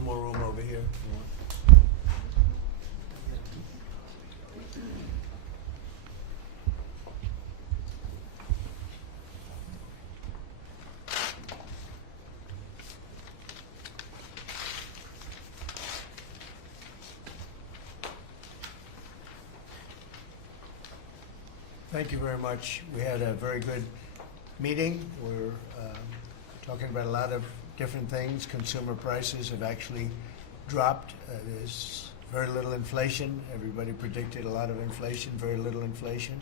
little more room over here. Thank you very much. We had a very good meeting. We're talking about a lot of different things. Consumer prices have actually dropped. There's very little inflation. Everybody predicted a lot of inflation, very little inflation.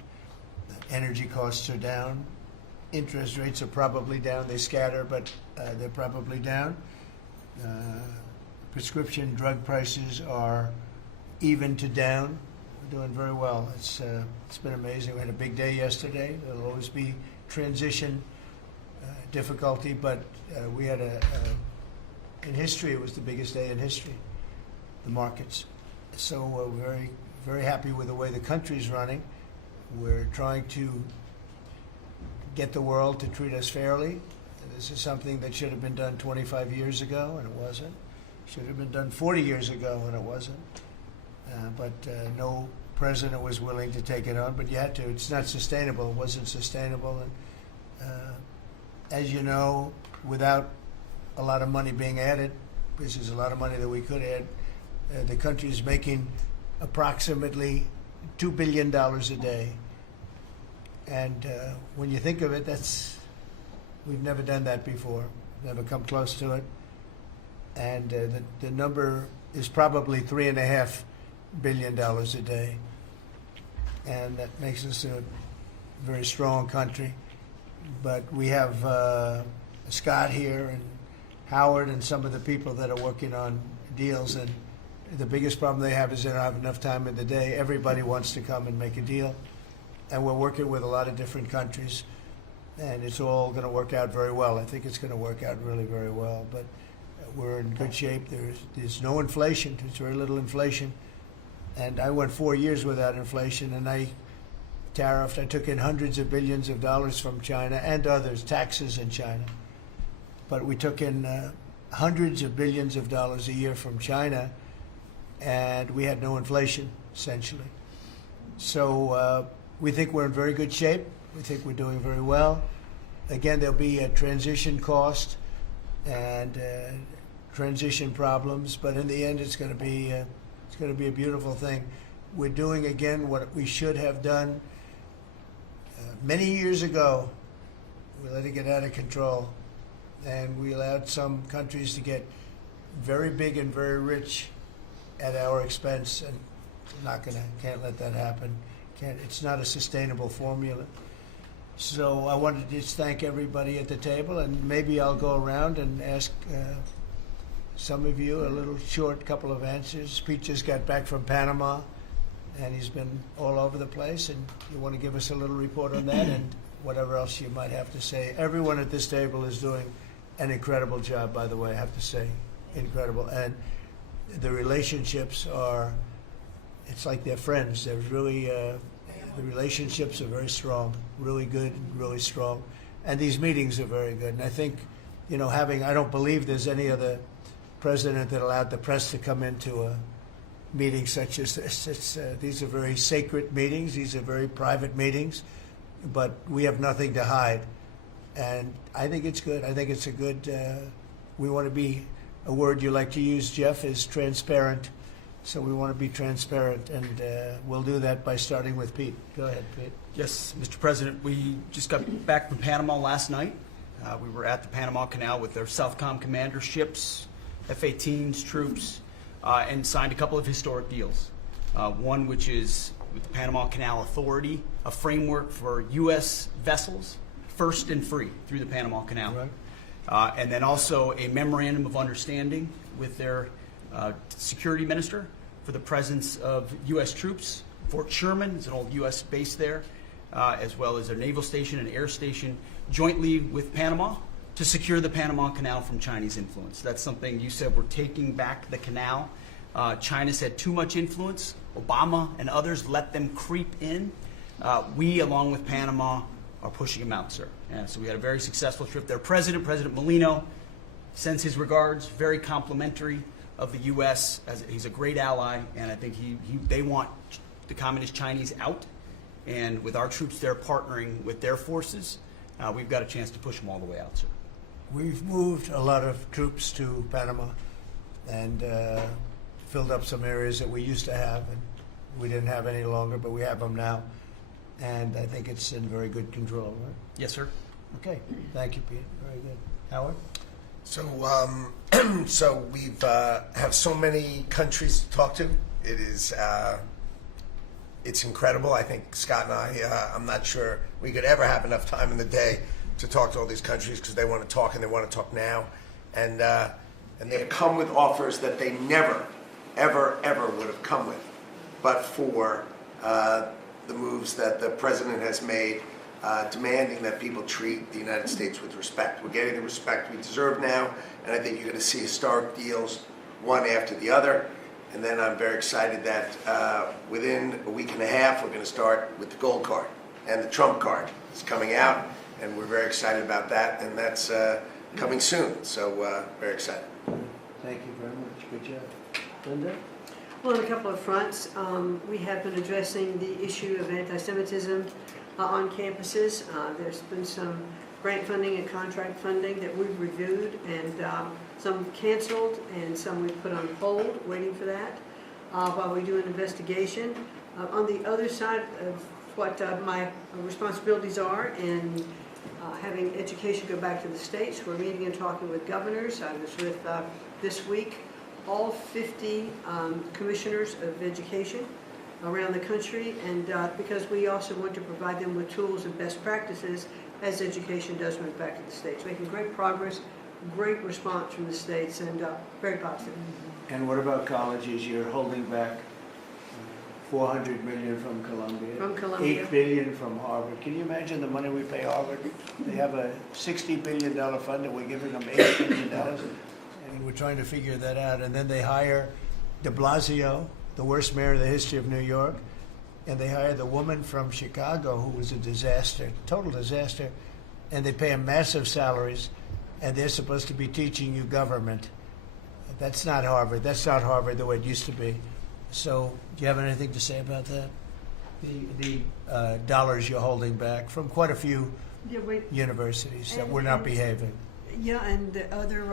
Energy costs are down. Interest rates are probably down. They scatter, but they're probably down. Prescription drug prices are even to down. We're doing very well. It's been amazing. We had a big day yesterday. There'll always be transition difficulty, but we had in history, it was the biggest day in history, the markets. So we're very, very happy with the way the country's running. We're trying to get the world to treat us fairly. This is something that should have been done 25 years ago, and it wasn't. Should have been done 40 years ago, and it wasn't. But no president was willing to take it on, but you had to. It's not sustainable. It wasn't sustainable. And as you know, without a lot of money being added, this is a lot of money that we could add, the country is making approximately $2 billion a day. And when you think of it, we've never done that before, never come close to it. And the number is probably $3.5 billion a day. And that makes us a very strong country. But we have Scott here and Howard and some of the people that are working on deals, and the biggest problem they have is they don't have enough time in the day. Everybody wants to come and make a deal, and we're working with a lot of different countries, and it's all going to work out very well. I think it's going to work out really very well, but we're in good shape. There's no inflation. There's very little inflation, and I went 4 years without inflation, and I took in hundreds of billions of dollars from China and others, taxes in China. But we took in hundreds of billions of dollars a year from China, and we had no inflation, essentially. So we think we're in very good shape. We think we're doing very well. Again, there'll be a transition cost and transition problems, but in the end, it's going to be a beautiful thing. We're doing, again, what we should have done many years ago. We let it get out of control, and we allowed some countries to get very big and very rich at our expense, and can't let that happen. It's not a sustainable formula. So I wanted to just thank everybody at the table, and maybe I'll go around and ask some of you a little short couple of answers. Pete just got back from Panama, and he's been all over the place, and you want to give us a little report on that and whatever else you might have to say. Everyone at this table is doing an incredible job, by the way, I have to say, incredible. And the relationships it's like they're friends. They're really, the relationships are very strong, really good, really strong. And these meetings are very good. And I think, I don't believe there's any other president that allowed the press to come into a meeting such as this. These are very sacred meetings. These are very private meetings, but we have nothing to hide. And I think it's good. I think it's a good, we want to be, a word you like to use, Jeff, is transparent. So we want to be transparent, and we'll do that by starting with Pete. Go ahead, Pete. Yes, Mr. President, we just got back from Panama last night. We were at the Panama Canal with their Southcom commander ships, F-18s, troops, and signed a couple of historic deals. One which is with the Panama Canal Authority, a framework for U.S. vessels, first and free through the Panama Canal. Right. And then also a memorandum of understanding with their security minister for the presence of U.S. troops. Fort Sherman is an old U.S. base there, as well as their naval station and air station, jointly with Panama to secure the Panama Canal from Chinese influence. That's something you said, we're taking back the canal. China's had too much influence. Obama and others let them creep in. We, along with Panama, are pushing them out, sir. So we had a very successful trip there. President Molino sends his regards, very complimentary. of the U.S. He's a great ally, and I think they want the Communist Chinese out. And with our troops there partnering with their forces, we've got a chance to push them all the way out, sir. We've moved a lot of troops to Panama and filled up some areas that we used to have, and we didn't have any longer, but we have them now. And I think it's in very good control, right? Yes, sir. Okay, thank you, Pete. Very good. Howard? So, so we've have so many countries to talk to. It is, it's incredible. I think Scott and I'm not sure we could ever have enough time in the day to talk to all these countries because they want to talk and they want to talk now. And they've come with offers that they never, ever, ever would have come with, but for the moves that the president has made, demanding that people treat the United States with respect. We're getting the respect we deserve now, and I think you're going to see historic deals, one after the other. And then I'm very excited that within a week and a half, we're going to start with the gold card, and the Trump card is coming out, and we're very excited about that, and that's coming soon. So very excited. Thank you very much. Good job. Linda? Well, on a couple of fronts, we have been addressing the issue of anti-Semitism on campuses. There's been some grant funding and contract funding that we've reviewed, and some canceled and some we've put on hold, waiting for that, while we do an investigation. On the other side of what my responsibilities are in having education go back to the states, we're meeting and talking with governors. I was with, this week, all 50 commissioners of education around the country, and because we also want to provide them with tools and best practices as education does move back to the states. Making great progress, great response from the states, and very positive. And what about colleges? You're holding back $400 million from Columbia. From Columbia. $8 billion from Harvard. Can you imagine the money we pay Harvard? They have a $60 billion fund and we're giving them $8 billion. And we're trying to figure that out. And then they hire de Blasio, the worst mayor in the history of New York, and they hire the woman from Chicago who was a disaster, total disaster, and they pay them massive salaries, and they're supposed to be teaching you government. That's not Harvard. That's not Harvard the way it used to be. So, do you have anything to say about that? The dollars you're holding back from quite a few universities that were not behaving. Yeah, and the other,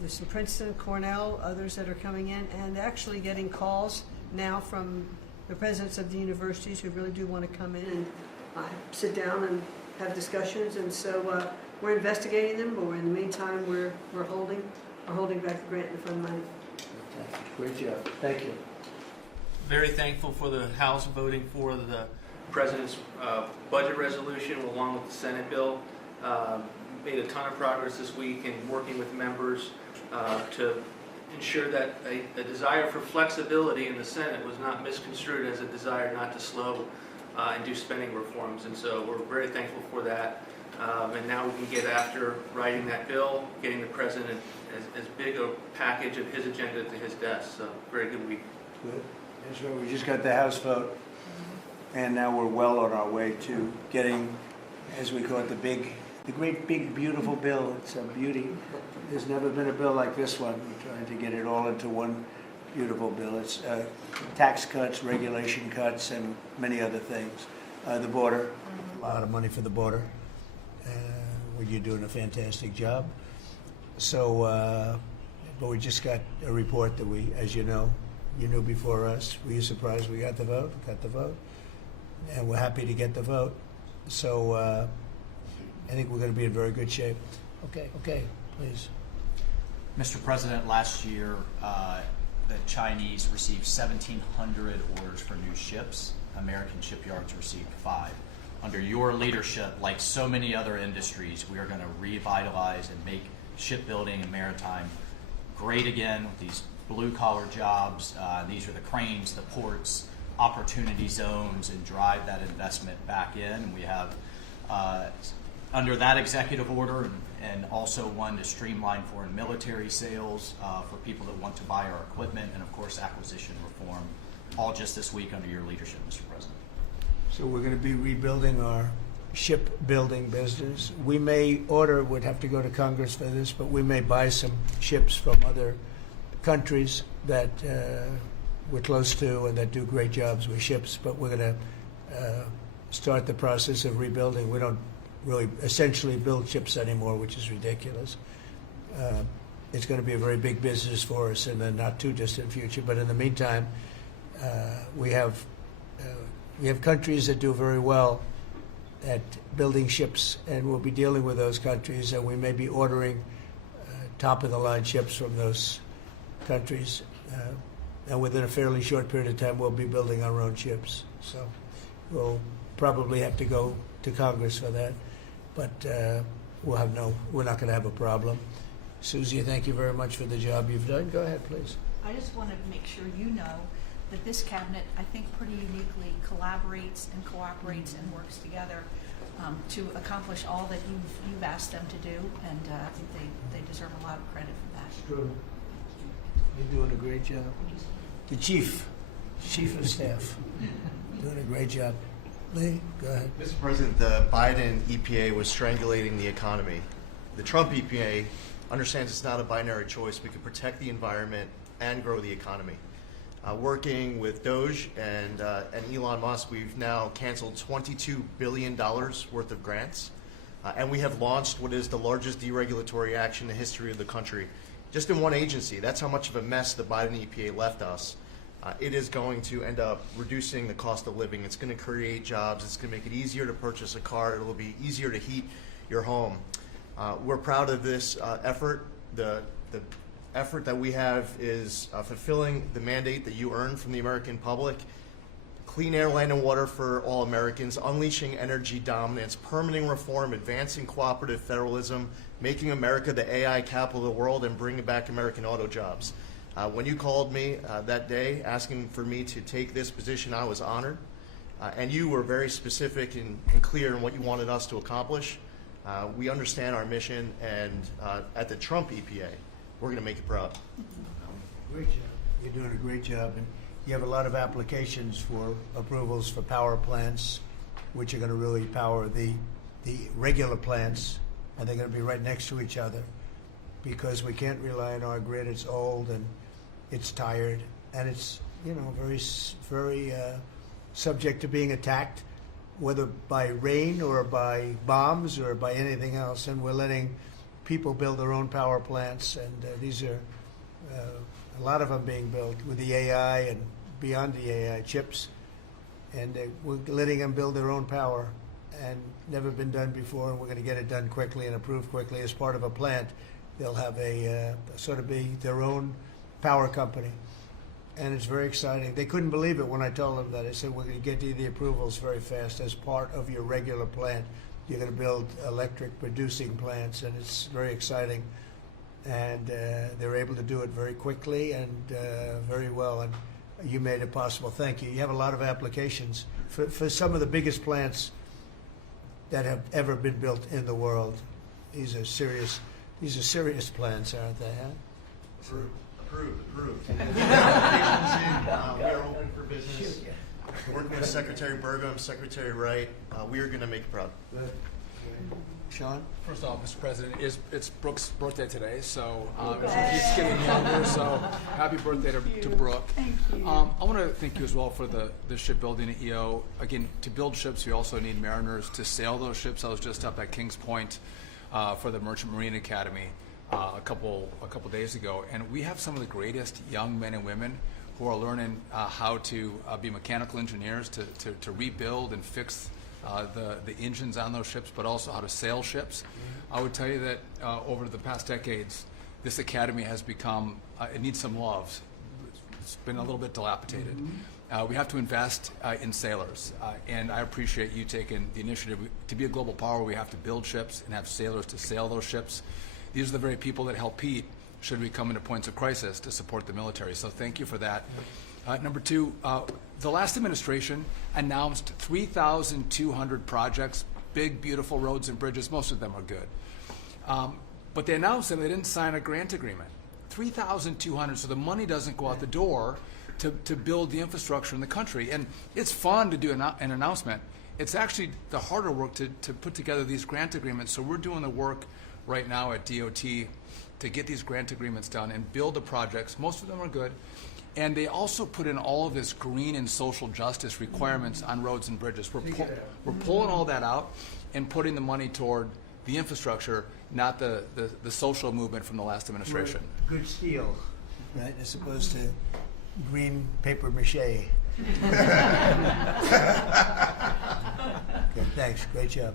there's some Princeton, Cornell, others that are coming in, and actually getting calls now from the presidents of the universities who really do want to come in and sit down and have discussions. And so we're investigating them, but in the meantime, we're holding back the grant and the fund money. Great job. Thank you. Very thankful for the House voting for the President's budget resolution along with the Senate bill. Made a ton of progress this week in working with members to ensure that a desire for flexibility in the Senate was not misconstrued as a desire not to slow and do spending reforms. And so we're very thankful for that. And now we can get after writing that bill, getting the President as big a package of his agenda to his desk. So very good week. Good. That's right. We just got the House vote, and now we're well on our way to getting, as we call it, the great big beautiful bill. It's a beauty. There's never been a bill like this one. We're trying to get it all into one beautiful bill. It's tax cuts, regulation cuts, and many other things. The border, a lot of money for the border. Well, you're doing a fantastic job. So, but we just got a report that we, as you know, you knew before us. Were you surprised we got the vote? Got the vote. And we're happy to get the vote. So I think we're going to be in very good shape. Okay, please. Mr. President, last year the Chinese received 1,700 orders for new ships. American shipyards received 5. Under your leadership, like so many other industries, we are going to revitalize and make shipbuilding and maritime great again with these blue-collar jobs. These are the cranes, the ports, opportunity zones, and drive that investment back in. We have, under that executive order, and also one to streamline foreign military sales for people that want to buy our equipment, and of course acquisition reform, all just this week under your leadership, Mr. President. So we're going to be rebuilding our shipbuilding business. We may order, would have to go to Congress for this, but we may buy some ships from other countries that we're close to and that do great jobs with ships, but we're going to start the process of rebuilding. We don't really essentially build ships anymore, which is ridiculous. It's going to be a very big business for us in the not too distant future. But in the meantime, we have countries that do very well at building ships, and we'll be dealing with those countries, and we may be ordering top-of-the-line ships from those countries. And within a fairly short period of time, we'll be building our own ships. So we'll probably have to go to Congress for that, but we're not going to have a problem. Susie, thank you very much for the job you've done. Go ahead, please. I just want to make sure you know that this cabinet, I think, pretty uniquely collaborates and cooperates and works together to accomplish all that you've asked them to do, and I think they deserve a lot of credit for that. True. You're doing a great job. The chief of staff, doing a great job. Lee, go ahead. Mr. President, the Biden EPA was strangulating the economy. The Trump EPA understands it's not a binary choice. We can protect the environment and grow the economy. Working with DOGE and Elon Musk, we've now canceled $22 billion worth of grants, and we have launched what is the largest deregulatory action in the history of the country, just in one agency. That's how much of a mess the Biden EPA left us. It is going to end up reducing the cost of living. It's going to create jobs. It's going to make it easier to purchase a car. It will be easier to heat your home. We're proud of this effort. The effort that we have is fulfilling the mandate that you earned from the American public. Clean air, land, and water for all Americans, unleashing energy dominance, permitting reform, advancing cooperative federalism, making America the AI capital of the world, and bringing back American auto jobs. When you called me that day asking for me to take this position, I was honored. And you were very specific and clear in what you wanted us to accomplish. We understand our mission, and at the Trump EPA, we're going to make you proud. Great job. You're doing a great job. And you have a lot of applications for approvals for power plants, which are going to really power the regular plants, and they're going to be right next to each other because we can't rely on our grid. It's old and it's tired, and it's very subject to being attacked, whether by rain or by bombs or by anything else. And we're letting people build their own power plants, and these are a lot of them being built with the AI and beyond the AI chips, and we're letting them build their own power, and never been done before, and we're going to get it done quickly and approved quickly. As part of a plant, they'll have a sort of be their own power company, and it's very exciting. They couldn't believe it when I told them that. I said, we're going to get you the approvals very fast as part of your regular plant. You're going to build electric producing plants, and it's very exciting. And they're able to do it very quickly and very well, and you made it possible. Thank you. You have a lot of applications for some of the biggest plants that have ever been built in the world. These are serious plants, aren't they? Huh? Approved. We are open for business. Working with Secretary Burgum, Secretary Wright, we are going to make you proud. Sean? First off, Mr. President, it's Brooke's birthday today, so she keeps getting younger, so happy birthday to Brooke. Thank you. I want to thank you as well for the shipbuilding at EO. Again, to build ships, we also need mariners to sail those ships. I was just up at Kings Point for the Merchant Marine Academy a couple days ago, and we have some of the greatest young men and women who are learning how to be mechanical engineers, to rebuild and fix the engines on those ships, but also how to sail ships. I would tell you that over the past decades, this academy has become, it needs some love. It's been a little bit dilapidated. We have to invest in sailors, and I appreciate you taking the initiative. To be a global power, we have to build ships and have sailors to sail those ships. These are the very people that help Pete should we come into points of crisis to support the military. So thank you for that. Number two, the last administration announced 3,200 projects, big, beautiful roads and bridges. Most of them are good. But they announced them, they didn't sign a grant agreement. 3,200, so the money doesn't go out the door to build the infrastructure in the country. And it's fun to do an announcement. It's actually the harder work to put together these grant agreements. So we're doing the work right now at DOT to get these grant agreements done and build the projects. Most of them are good. And they also put in all of this green and social justice requirements on roads and bridges. We're pulling all that out and putting the money toward the infrastructure, not the social movement from the last administration. Good steel, right, as opposed to green paper mache. Okay, thanks. Great job.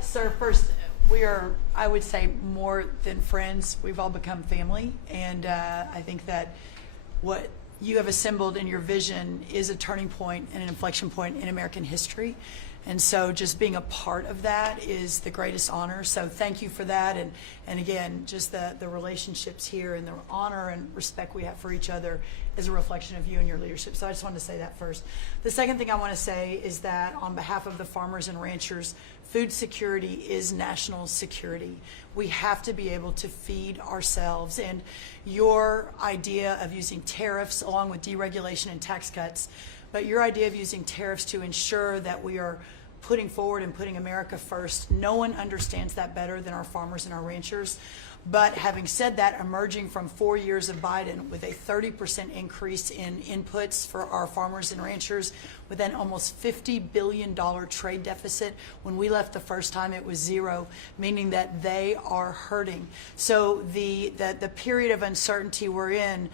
Sir, first, we are, I would say, more than friends. We've all become family, and I think that what you have assembled in your vision is a turning point and an inflection point in American history. And so just being a part of that is the greatest honor. So thank you for that. And again, just the relationships here and the honor and respect we have for each other is a reflection of you and your leadership. So I just wanted to say that first. The second thing I want to say is that on behalf of the farmers and ranchers, food security is national security. We have to be able to feed ourselves. And your idea of using tariffs along with deregulation and tax cuts, but your idea of using tariffs to ensure that we are putting forward and putting America first, no one understands that better than our farmers and our ranchers. But having said that, emerging from 4 years of Biden with a 30% increase in inputs for our farmers and ranchers, with an almost $50 billion trade deficit. When we left the first time, it was zero, meaning that they are hurting. So the period of uncertainty we're in,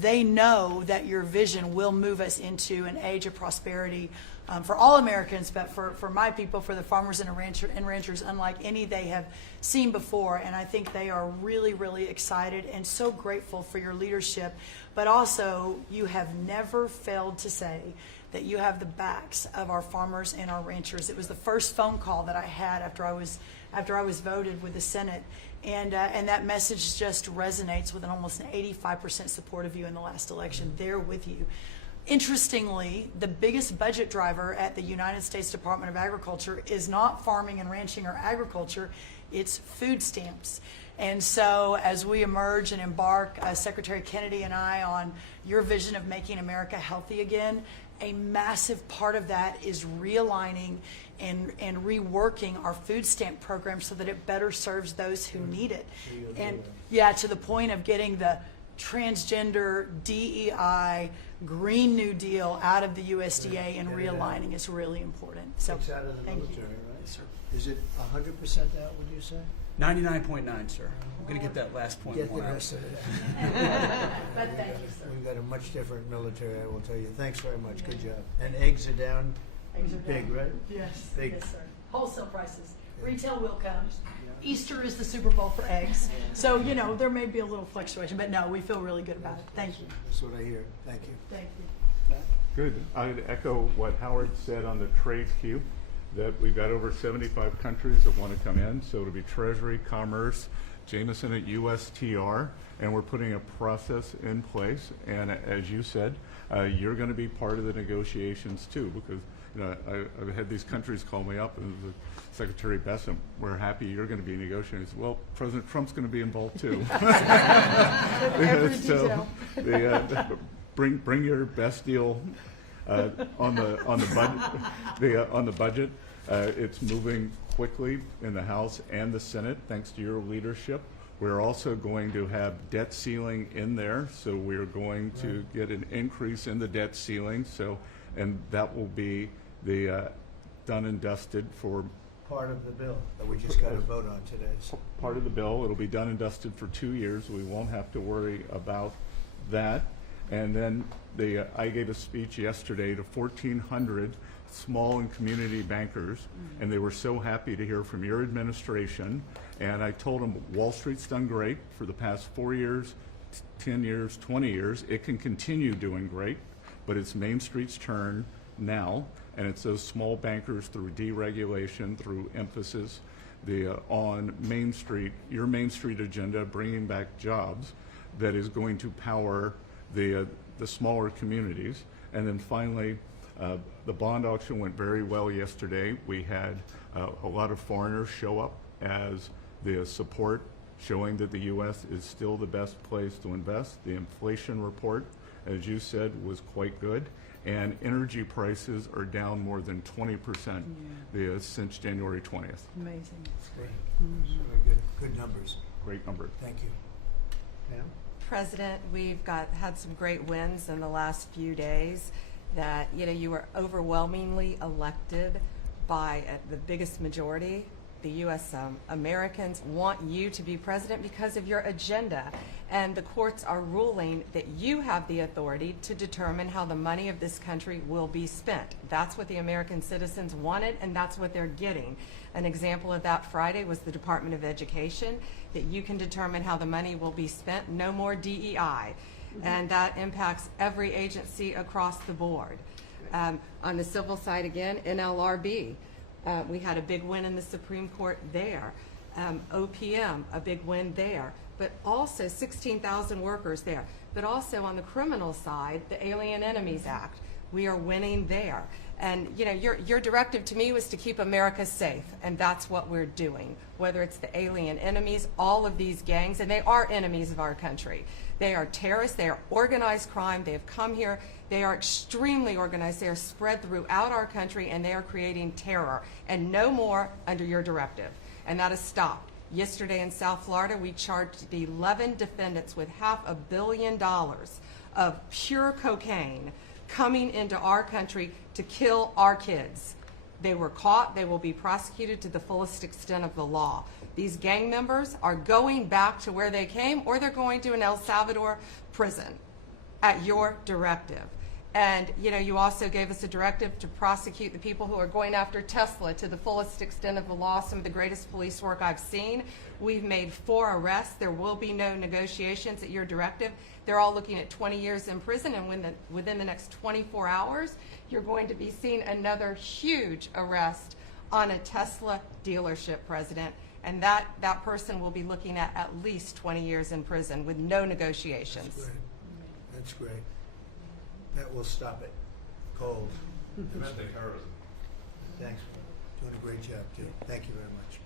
they know that your vision will move us into an age of prosperity for all Americans, but for my people, for the farmers and ranchers, unlike any they have seen before. And I think they are really, really excited and so grateful for your leadership. But also, you have never failed to say that you have the backs of our farmers and our ranchers. It was the first phone call that I had after I was voted with the Senate. And that message just resonates with an almost an 85% support of you in the last election. They're with you. Interestingly, the biggest budget driver at the United States Department of Agriculture is not farming and ranching or agriculture, it's food stamps. And so as we emerge and embark, Secretary Kennedy and I, on your vision of making America healthy again, a massive part of that is realigning and reworking our food stamp program so that it better serves those who need it. And yeah, to the point of getting the transgender, DEI, Green New Deal out of the USDA and realigning is really important. So Takes out of the thank military, you. right? Yes, sir. Is it 100% out, would you say? 99.9, sir. I'm going to get that last point Get the more out. rest of it. But thank you, sir. We've got a much different military, I will tell you. Thanks very much. Good job. And eggs are down. Eggs are Big, down. right? Yes, Big. yes, sir. Wholesale prices. Retail will come. Easter is the Super Bowl for eggs. So, you know, there may be a little fluctuation, but no, we feel really good about it. Thank you. That's what I hear. Thank you. Thank you. Good. I'd echo what Howard said on the trade queue, that we've got over 75 countries that want to come in. So it'll be Treasury, Commerce, Jameson at USTR, and we're putting a process in place. And as you said, you're going to be part of the negotiations too, because you know I've had these countries call me up and Secretary Bessent, we're happy you're going to be negotiating. Well, President Trump's going to be involved too. Every So detail. bring your best deal on the budget. It's moving quickly in the House and the Senate thanks to your leadership. We're also going to have debt ceiling in there, so we're going to get an increase in the debt ceiling. So, and that will be the done and dusted for Part of the bill that we just got to vote on today. So part of the bill. It'll be done and dusted for 2 years. We won't have to worry about that. And then I gave a speech yesterday to 1,400 small and community bankers, and they were so happy to hear from your administration. And I told them Wall Street's done great for the past 4 years, 10 years, 20 years. It can continue doing great, but it's Main Street's turn now, and it's those small bankers through deregulation, through emphasis on Main Street, your Main Street agenda, bringing back jobs, that is going to power the smaller communities. And then finally, the bond auction went very well yesterday. We had a lot of foreigners show up as the support, showing that the U.S. is still the best place to invest. The inflation report, as you said, was quite good. and energy prices are down more than 20% since January 20th. Amazing. That's great. Very good numbers. Great number. Thank you. Pam? President, we've had some great wins in the last few days that, you were overwhelmingly elected by the biggest majority. The U.S. Americans want you to be president because of your agenda. And the courts are ruling that you have the authority to determine how the money of this country will be spent. That's what the American citizens wanted, and that's what they're getting. An example of that Friday was the Department of Education, that you can determine how the money will be spent, no more DEI. And that impacts every agency across the board. On the civil side again, NLRB, we had a big win in the Supreme Court there. OPM, a big win there. But also 16,000 workers there. But also on the criminal side, the Alien Enemies Act, we are winning there. And your directive to me was to keep America safe, and that's what we're doing. Whether it's the alien enemies, all of these gangs, and they are enemies of our country. They are terrorists, they are organized crime, they have come here, they are extremely organized, they are spread throughout our country, and they are creating terror. And no more under your directive. And that has stopped. Yesterday in South Florida, we charged 11 defendants with $500 million of pure cocaine coming into our country to kill our kids. They were caught. They will be prosecuted to the fullest extent of the law. These gang members are going back to where they came, or they're going to an El Salvador prison at your directive. And you also gave us a directive to prosecute the people who are going after Tesla to the fullest extent of the law, some of the greatest police work I've seen. We've made 4 arrests. There will be no negotiations at your directive. They're all looking at 20 years in prison, and within the next 24 hours, you're going to be seeing another huge arrest on a Tesla dealership, President. And that person will be looking at least 20 years in prison with no negotiations. That's great. That's great. That will stop it cold. Domestic terrorism. Thanks. Doing a great job, too. Thank you very much.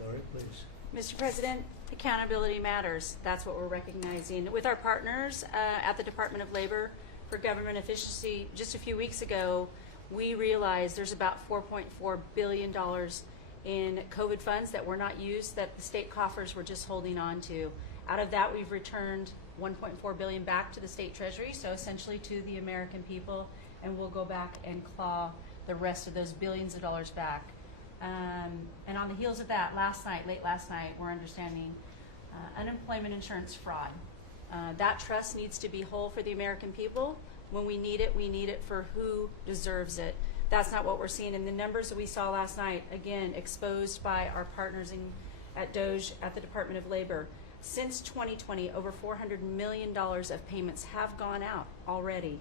Lori, please. Mr. President, accountability matters. That's what we're recognizing. With our partners at the Department of Labor for Government Efficiency, just a few weeks ago, we realized there's about $4.4 billion in COVID funds that were not used, that the state coffers were just holding on to. Out of that, we've returned $1.4 billion back to the state treasury, so essentially to the American people, and we'll go back and claw the rest of those billions of dollars back. And on the heels of that, late last night, we're understanding unemployment insurance fraud. That trust needs to be whole for the American people. When we need it for who deserves it. That's not what we're seeing. And the numbers that we saw last night, again, exposed by our partners at DOGE, at the Department of Labor. Since 2020, over $400 million of payments have gone out already.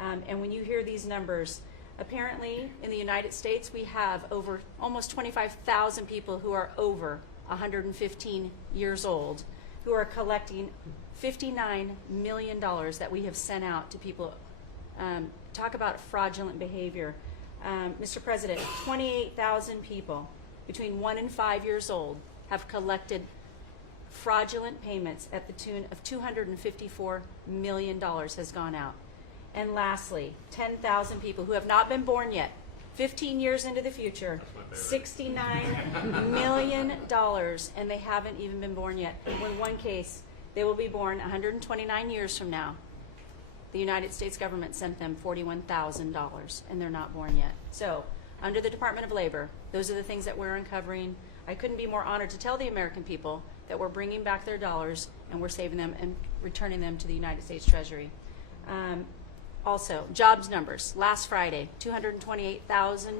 And when you hear these numbers, apparently in the United States, we have over almost 25,000 people who are over 115 years old who are collecting $59 million that we have sent out to people. Talk about fraudulent behavior. Mr. President, 28,000 people between 1 and 5 years old have collected fraudulent payments at the tune of $254 million has gone out. And lastly, 10,000 people who have not been born yet, 15 years into the future, $69 million, and they haven't even been born yet. In one case, they will be born 129 years from now. The United States government sent them $41,000, and they're not born yet. So, under the Department of Labor, those are the things that we're uncovering. I couldn't be more honored to tell the American people that we're bringing back their dollars and we're saving them and returning them to the United States Treasury. Also, jobs numbers. Last Friday, 228,000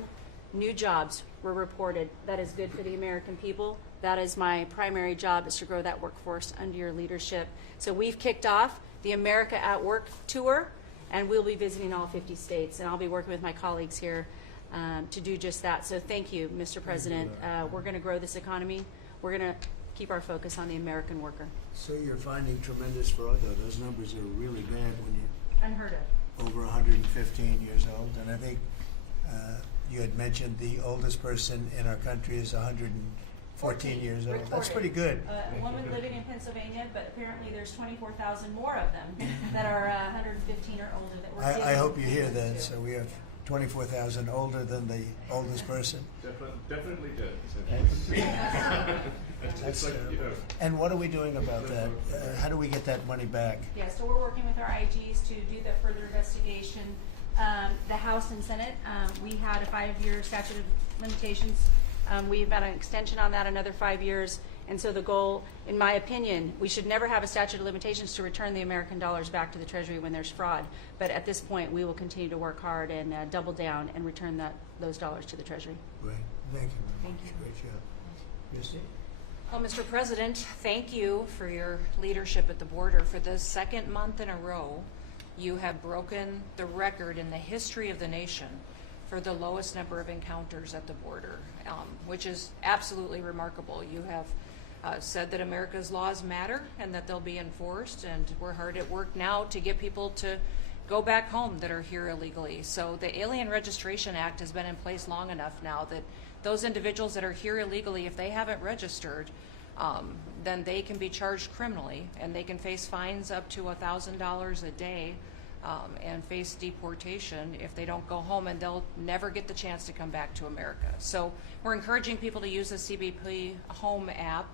new jobs were reported. That is good for the American people. That is my primary job, is to grow that workforce under your leadership. So we've kicked off the America at Work tour, and we'll be visiting all 50 states, and I'll be working with my colleagues here to do just that. So thank you, Mr. President. We're going to grow this economy. We're going to keep our focus on the American worker. So you're finding tremendous fraud, though. Those numbers are really bad when you're Unheard of. over 115 years old. And I think you had mentioned the oldest person in our country is 14 years old. That's Reported. pretty good. A woman living in Pennsylvania, but apparently there's 24,000 more of them that are 115 or older that we're I giving hope you hear payments that. to. So we have 24,000 older than the oldest person. Definitely did. That's and what are we doing about that? How do we get that money back? Yeah, so we're working with our IGs to do the further investigation. The House and Senate, we had a 5-year statute of limitations. We've got an extension on that, another 5 years. And so the goal, in my opinion, we should never have a statute of limitations to return the American dollars back to the Treasury when there's fraud. But at this point, we will continue to work hard and double down and return those dollars to the Treasury. Great. Thank you. Thank you. Great job. Christie? Well, Mr. President, thank you for your leadership at the border. For the second month in a row, you have broken the record in the history of the nation for the lowest number of encounters at the border, which is absolutely remarkable. You have said that America's laws matter and that they'll be enforced, and we're hard at work now to get people to go back home that are here illegally. So the Alien Registration Act has been in place long enough now that those individuals that are here illegally, if they haven't registered, then they can be charged criminally, and they can face fines up to $1,000 a day and face deportation if they don't go home, and they'll never get the chance to come back to America. So we're encouraging people to use the CBP Home app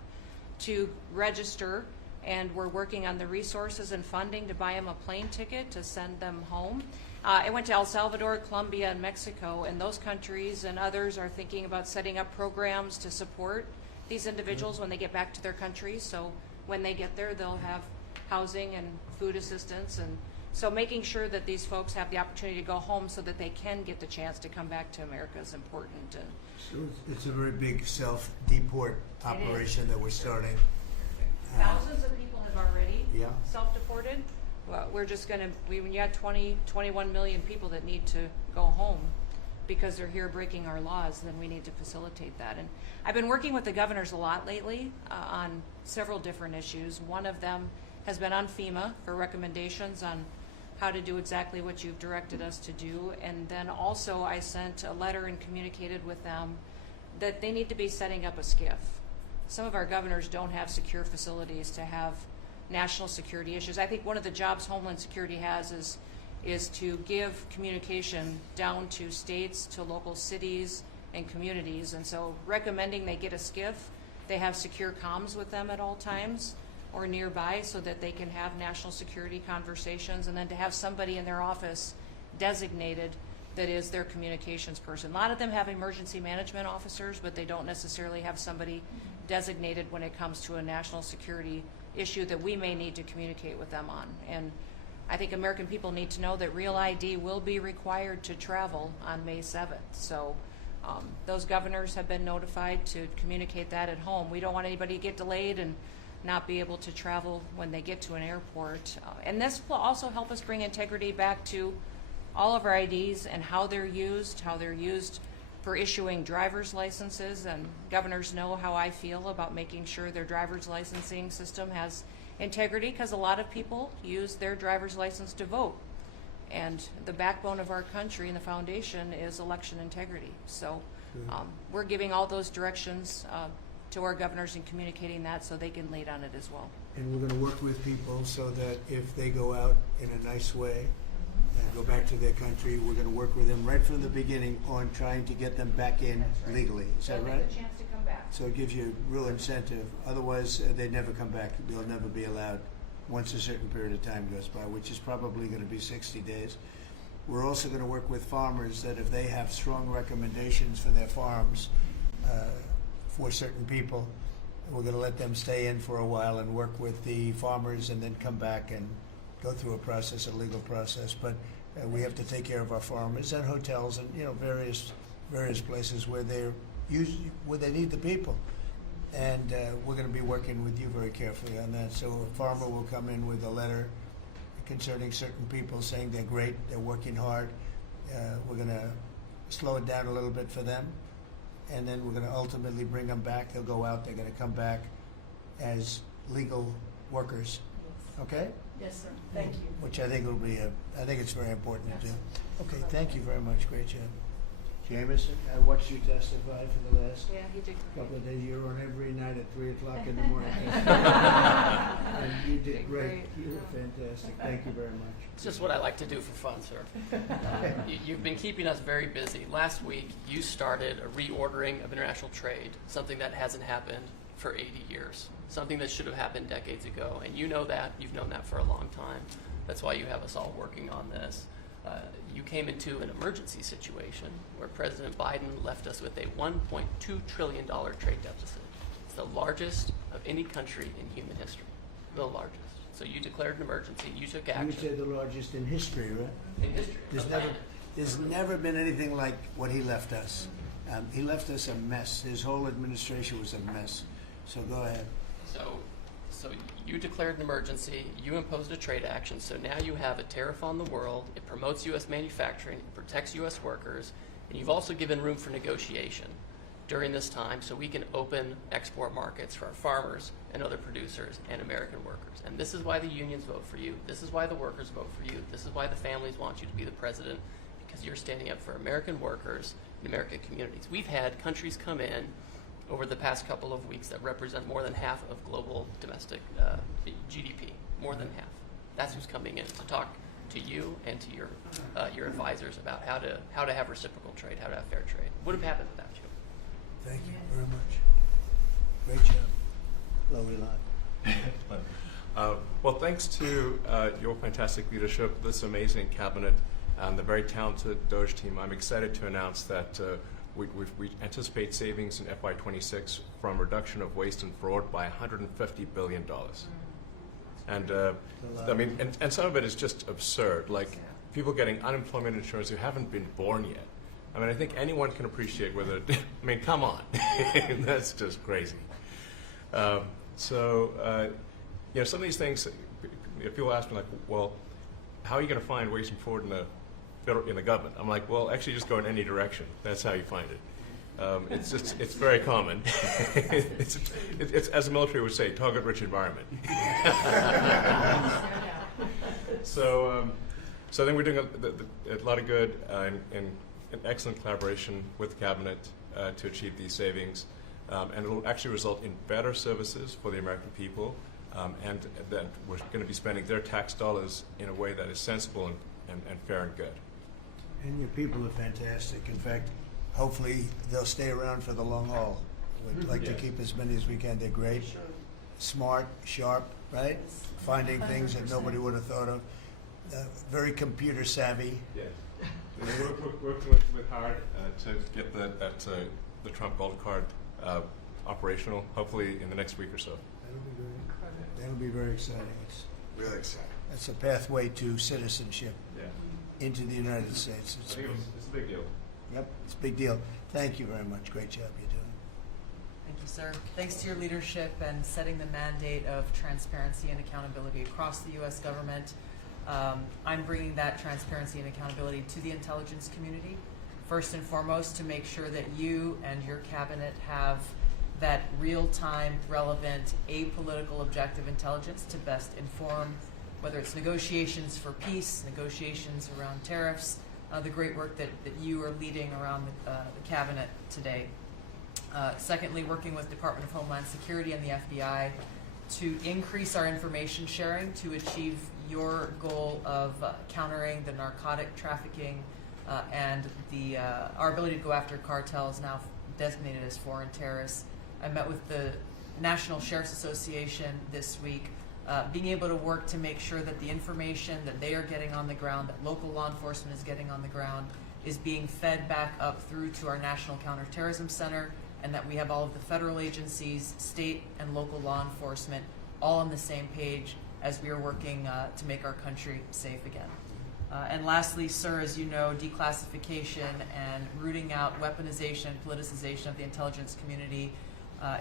to register, and we're working on the resources and funding to buy them a plane ticket to send them home. I went to El Salvador, Colombia, and Mexico, and those countries and others are thinking about setting up programs to support these individuals when they get back to their countries. So when they get there, they'll have housing and food assistance, and so making sure that these folks have the opportunity to go home so that they can get the chance to come back to America is important. And So it's a very big self-deport operation that we're starting. thousands of people have already Yeah. self-deported. Well, we're just going to, when you have 21 million people that need to go home because they're here breaking our laws, then we need to facilitate that. And I've been working with the governors a lot lately on several different issues. One of them has been on FEMA for recommendations on how to do exactly what you've directed us to do. And then also I sent a letter and communicated with them that they need to be setting up a SCIF. Some of our governors don't have secure facilities to have national security issues. I think one of the jobs Homeland Security has is to give communication down to states, to local cities and communities. And so recommending they get a SCIF, they have secure comms with them at all times or nearby so that they can have national security conversations, and then to have somebody in their office designated that is their communications person. A lot of them have emergency management officers, but they don't necessarily have somebody designated when it comes to a national security issue that we may need to communicate with them on. And I think American people need to know that Real ID will be required to travel on May 7th. So those governors have been notified to communicate that at home. We don't want anybody to get delayed and not be able to travel when they get to an airport. And this will also help us bring integrity back to all of our IDs and how they're used for issuing driver's licenses. And governors know how I feel about making sure their driver's licensing system has integrity, because a lot of people use their driver's license to vote. And the backbone of our country and the foundation is election integrity. So we're giving all those directions to our governors and communicating that so they can lead on it as well. And we're going to work with people so that if they go out in a nice way and go back to their country, we're going to work with them right from the beginning on trying to get them back in legally. Is that right? A chance to come back. So it gives you real incentive. Otherwise, they never come back. They'll never be allowed once a certain period of time goes by, which is probably going to be 60 days. We're also going to work with farmers that if they have strong recommendations for their farms for certain people, we're going to let them stay in for a while and work with the farmers and then come back and go through a legal process. But we have to take care of our farmers and hotels and various places where they need the people. And we're going to be working with you very carefully on that. So a farmer will come in with a letter concerning certain people saying they're great, they're working hard. We're going to slow it down a little bit for them, and then we're going to ultimately bring them back. They'll go out, they're going to come back as legal workers. Okay? Yes, sir. Thank you. Which I think will be I think it's very important to do. Okay, thank you very much. Great job. Jameson, I watched you testify for the last Yeah, he did. couple of days. You were on every night at 3 o'clock in the morning. And you did great. You were fantastic. Thank you very much. It's just what I like to do for fun, sir. You've been keeping us very busy. Last week, you started a reordering of international trade, something that hasn't happened for 80 years, something that should have happened decades ago. And you know that. You've known that for a long time. That's why you have us all working on this. You came into an emergency situation where President Biden left us with a $1.2 trillion trade deficit. It's the largest of any country in human history, the largest. So you declared an emergency, you took You action. would say the largest in history, right? In history. There's never been anything like what he left us. He left us a mess. His whole administration was a mess. So go ahead. So you declared an emergency, you imposed a trade action, so now you have a tariff on the world, it promotes U.S. manufacturing, it protects U.S. workers, and you've also given room for negotiation during this time so we can open export markets for our farmers and other producers and American workers. And this is why the unions vote for you, this is why the workers vote for you, this is why the families want you to be the president, because you're standing up for American workers and American communities. We've had countries come in over the past couple of weeks that represent more than half of global domestic GDP, more than half. That's who's coming in to talk to you and to your advisors about how to have reciprocal trade, how to have fair trade. Would have happened without you. Thank you very much. Great job. Lovely lot. Well, thanks to your fantastic leadership, this amazing cabinet, and the very talented DOGE team, I'm excited to announce that we anticipate savings in FY26 from reduction of waste and fraud by $150 billion. And I mean, and some of it is just absurd, like people getting unemployment insurance who haven't been born yet. I mean, I think anyone can appreciate whether, I mean, come on, that's just crazy. You know, some of these things, people ask me like, well, how are you going to find waste and fraud in the government? I'm like, well, actually just go in any direction. That's how you find it. It's very common. it's, as the military would say, target-rich environment. So I think we're doing a lot of good in excellent collaboration with the cabinet to achieve these savings. And it will actually result in better services for the American people, and that we're going to be spending their tax dollars in a way that is sensible and fair and good. And your people are fantastic. In fact, hopefully they'll stay around for the long haul. We'd like to keep as many as we can. They're great, smart, sharp, right? Finding things that nobody would have thought of. Very computer savvy. Yes. We're working with hard to get the Trump Gold Card operational, hopefully in the next week or so. That'll be great. That'll be very exciting. It's Really exciting. That's a pathway to citizenship Yeah. into the United States. I think it's a big deal. Yep, it's a big deal. Thank you very much. Great job you're doing. Thank you, sir. Thanks to your leadership and setting the mandate of transparency and accountability across the U.S. government. I'm bringing that transparency and accountability to the intelligence community, first and foremost, to make sure that you and your cabinet have that real-time, relevant, apolitical, objective intelligence to best inform whether it's negotiations for peace, negotiations around tariffs, the great work that you are leading around the cabinet today. Secondly, working with Department of Homeland Security and the FBI to increase our information sharing to achieve your goal of countering the narcotic trafficking and our ability to go after cartels now designated as foreign terrorists. I met with the National Sheriff's Association this week, being able to work to make sure that the information that they are getting on the ground, that local law enforcement is getting on the ground, is being fed back up through to our National Counterterrorism Center, and that we have all of the federal agencies, state and local law enforcement all on the same page as we are working to make our country safe again. And lastly, sir, as you know, declassification and rooting out weaponization and politicization of the intelligence community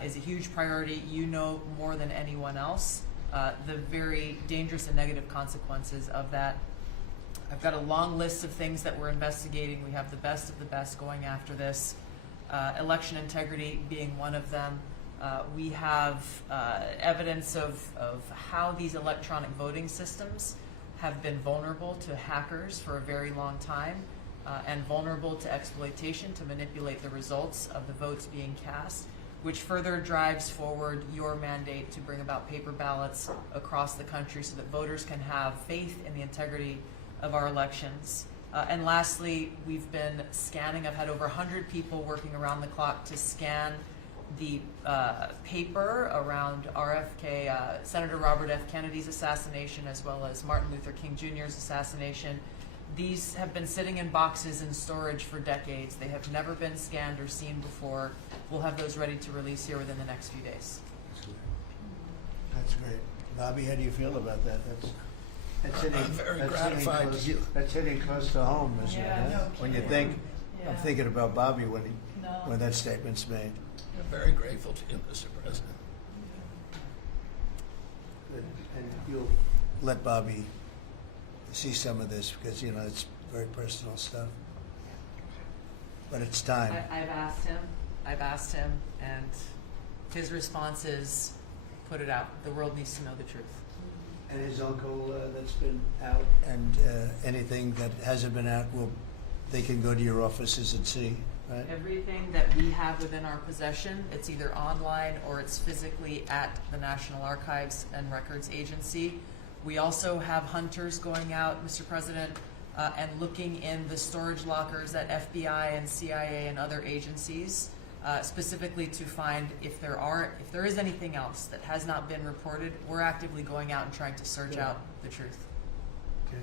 is a huge priority. You know more than anyone else the very dangerous and negative consequences of that. I've got a long list of things that we're investigating. We have the best of the best going after this. Election integrity being one of them. We have evidence of how these electronic voting systems have been vulnerable to hackers for a very long time. and vulnerable to exploitation to manipulate the results of the votes being cast, which further drives forward your mandate to bring about paper ballots across the country so that voters can have faith in the integrity of our elections. And lastly, we've been scanning. I've had over 100 people working around the clock to scan the paper around RFK, Senator Robert F. Kennedy's assassination, as well as Martin Luther King Jr.'s assassination. These have been sitting in boxes in storage for decades. They have never been scanned or seen before. We'll have those ready to release here within the next few days. That's great. Bobby, how do you feel about that? That's hitting, I'm very that's gratified hitting close, to you. That's hitting close to home, isn't Yeah, it? no When you kidding. think, I'm Yeah. thinking about Bobby when No. when that statement's made. I'm very grateful to you, Mr. President. And you'll let Bobby see some of this because, you know, it's very personal stuff. But it's time. I've asked him, and his response is, put it out. The world needs to know the truth. And his uncle that's been out, and anything that hasn't been out, they can go to your offices and see, right? Everything that we have within our possession, it's either online or it's physically at the National Archives and Records Agency. We also have hunters going out, Mr. President, and looking in the storage lockers at FBI and CIA and other agencies, specifically to find if there is anything else that has not been reported. We're actively going out and trying to search out the truth. Okay.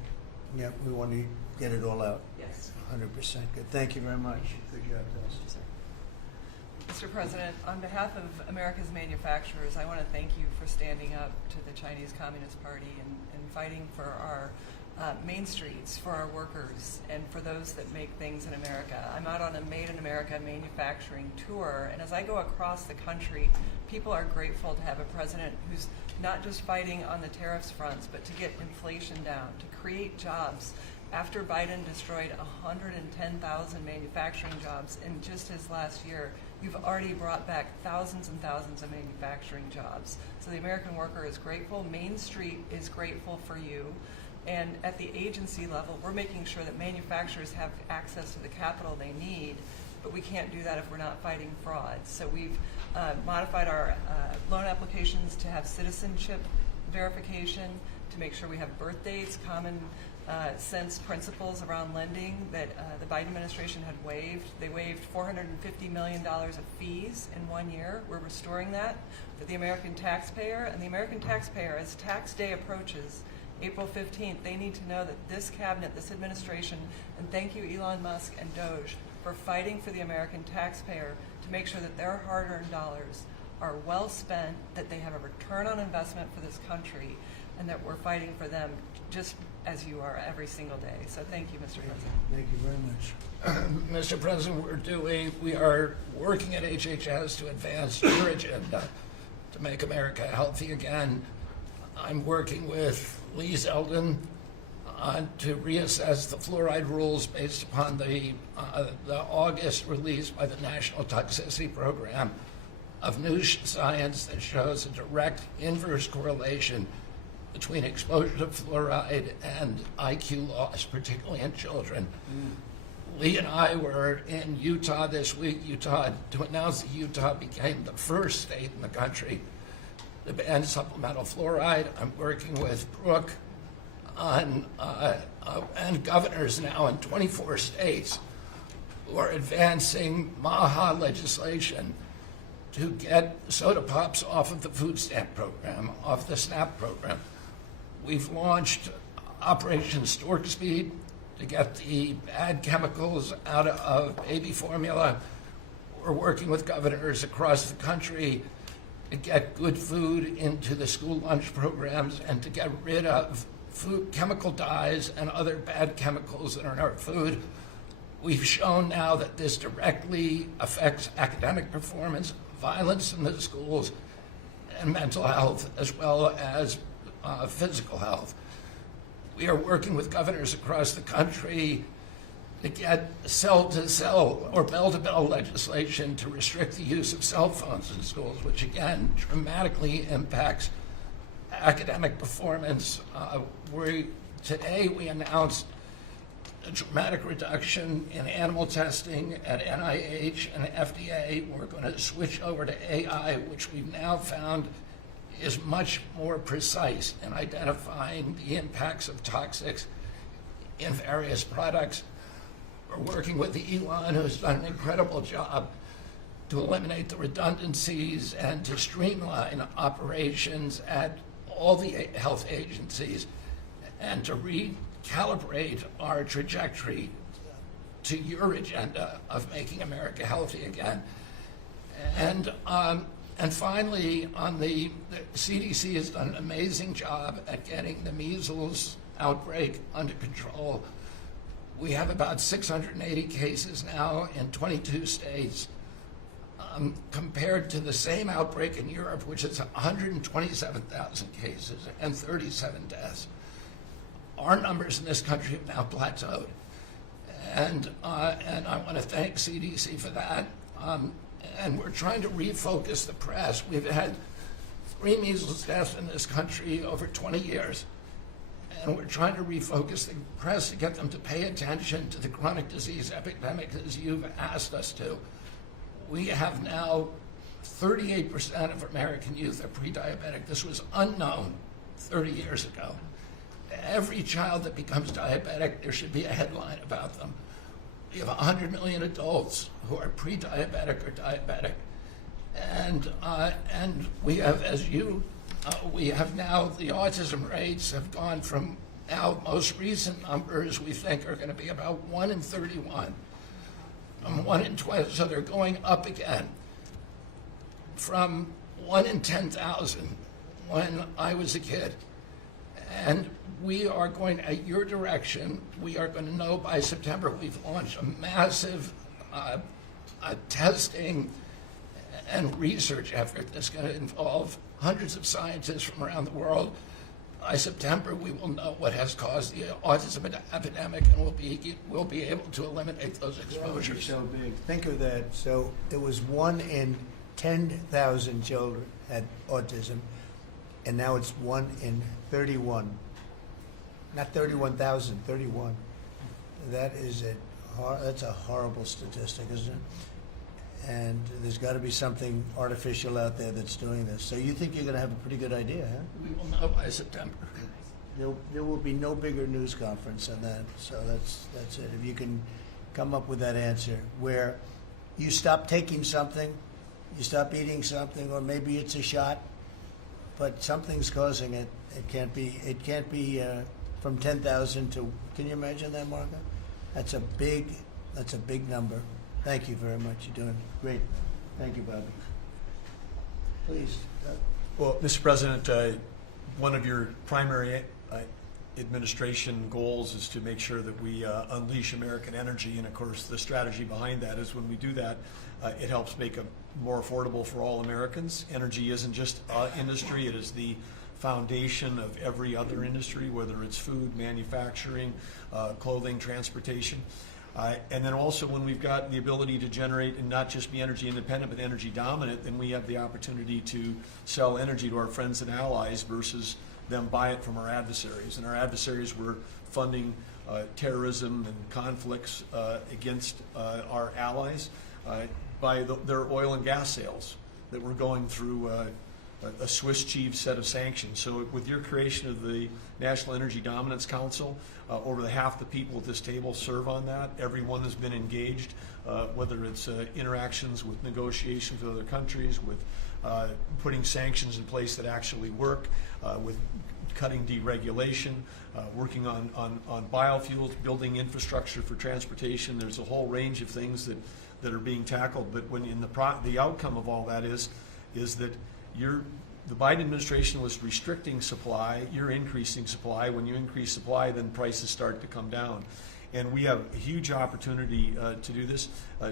Yeah, we want to get it all out. Yes. 100% good. Thank you very much. Good job, Dustin. Mr. President, on behalf of America's manufacturers, I want to thank you for standing up to the Chinese Communist Party and fighting for our main streets, for our workers, and for those that make things in America. I'm out on a Made in America manufacturing tour, and as I go across the country, people are grateful to have a president who's not just fighting on the tariffs fronts, but to get inflation down, to create jobs. After Biden destroyed 110,000 manufacturing jobs in just his last year, you've already brought back thousands and thousands of manufacturing jobs. So the American worker is grateful. Main Street is grateful for you. And at the agency level, we're making sure that manufacturers have access to the capital they need, but we can't do that if we're not fighting fraud. So we've modified our loan applications to have citizenship verification, to make sure we have birth dates, common sense principles around lending that the Biden administration had waived. They waived $450 million of fees in 1 year. We're restoring that for the American taxpayer. And the American taxpayer, as tax day approaches, April 15th, they need to know that this cabinet, this administration, and thank you Elon Musk and DOGE for fighting for the American taxpayer to make sure that their hard-earned dollars are well spent, that they have a return on investment for this country, and that we're fighting for them just as you are every single day. So thank you, Mr. President. Thank you very much. Mr. President, we are working at HHS to advance your agenda to make America healthy again. I'm working with Lee Zeldin to reassess the fluoride rules based upon the August release by the National Toxicity Program of new science that shows a direct inverse correlation between exposure to fluoride and IQ loss, particularly in children. Lee and I were in Utah this week, to announce that Utah became the first state in the country to ban supplemental fluoride. I'm working with Brooke on, and governors now in 24 states who are advancing MAHA legislation to get soda pops off of the food stamp program, off the SNAP program. We've launched Operation Stork Speed to get the bad chemicals out of baby formula. We're working with governors across the country to get good food into the school lunch programs and to get rid of food chemical dyes and other bad chemicals that are in our food. We've shown now that this directly affects academic performance, violence in the schools, and mental health, as well as physical health. We are working with governors across the country to get cell-to-cell or bell-to-bell legislation to restrict the use of cell phones in schools, which again dramatically impacts academic performance. Today we announced a dramatic reduction in animal testing at NIH and FDA. We're going to switch over to AI, which we've now found is much more precise in identifying the impacts of toxics in various products. We're working with Elon, who's done an incredible job to eliminate the redundancies and to streamline operations at all the health agencies and to recalibrate our trajectory to your agenda of making America healthy again. And finally, on the CDC has done an amazing job at getting the measles outbreak under control. We have about 680 cases now in 22 states, compared to the same outbreak in Europe, which is 127,000 cases and 37 deaths. Our numbers in this country have now plateaued. And I want to thank CDC for that. And we're trying to refocus the press. We've had 3 measles deaths in this country over 20 years. And we're trying to refocus the press to get them to pay attention to the chronic disease epidemic as you've asked us to. We have now 38% of American youth are pre-diabetic. This was unknown 30 years ago. Every child that becomes diabetic, there should be a headline about them. We have 100 million adults who are pre-diabetic or diabetic. And we have, we have now, the autism rates have gone from now, most recent numbers we think are going to be about 1 in 31, 1 in 12, so they're going up again from 1 in 10,000 when I was a kid. And we are going, at your direction, we are going to know by September. We've launched a massive testing and research effort that's going to involve hundreds of scientists from around the world. By September, we will know what has caused the autism epidemic, and we'll be able to eliminate those exposures. So big. Think of that. So it was 1 in 10,000 children had autism, and now it's 1 in 31. Not 31,000, 31. That's a horrible statistic, isn't it? And there's got to be something artificial out there that's doing this. So you think you're going to have a pretty good idea, huh? We will know by September. There will be no bigger news conference than that. So that's it. If you can come up with that answer where you stop taking something, you stop eating something, or maybe it's a shot, but something's causing it. It can't be from 10,000 to. Can you imagine that, Marco? That's a big number. Thank you very much. You're doing great. Thank you, Bobby. Please. Well, Mr. President, one of your primary administration goals is to make sure that we unleash American energy, and of course the strategy behind that is when we do that, it helps make it more affordable for all Americans. Energy isn't just industry, it is the foundation of every other industry, whether it's food, manufacturing, clothing, transportation. And then also when we've got the ability to generate and not just be energy independent but energy dominant, then we have the opportunity to sell energy to our friends and allies versus them buy it from our adversaries. And our adversaries were funding terrorism and conflicts against our allies by their oil and gas sales that were going through a Swiss cheese set of sanctions. So with your creation of the National Energy Dominance Council, over half the people at this table serve on that. Everyone has been engaged, whether it's interactions with negotiations with other countries, with putting sanctions in place that actually work, with cutting deregulation, working on biofuels, building infrastructure for transportation. There's a whole range of things that are being tackled. But when in the outcome of all that is that the Biden administration was restricting supply, you're increasing supply. When you increase supply, then prices start to come down. And we have a huge opportunity to do this.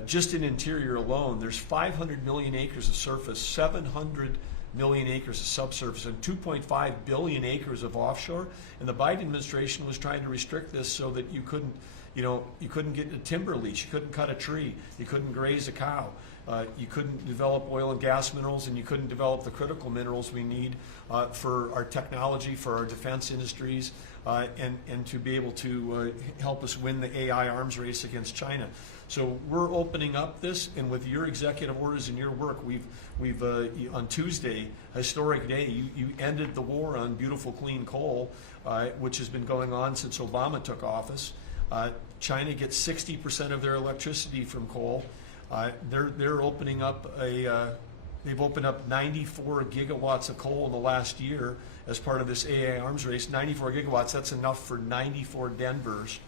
Just in interior alone, there's 500 million acres of surface, 700 million acres of subsurface, and 2.5 billion acres of offshore. And the Biden administration was trying to restrict this so that you couldn't get a timber lease, you couldn't cut a tree, you couldn't graze a cow. You couldn't develop oil and gas minerals, and you couldn't develop the critical minerals we need for our technology, for our defense industries, and to be able to help us win the AI arms race against China. So we're opening up this, and with your executive orders and your work, we've on Tuesday, historic day, you ended the war on beautiful clean coal, which has been going on since Obama took office. China gets 60% of their electricity from coal. They're opening up they've opened up 94 gigawatts of coal in the last year as part of this AI arms race. 94 gigawatts, that's enough for 94 Denvers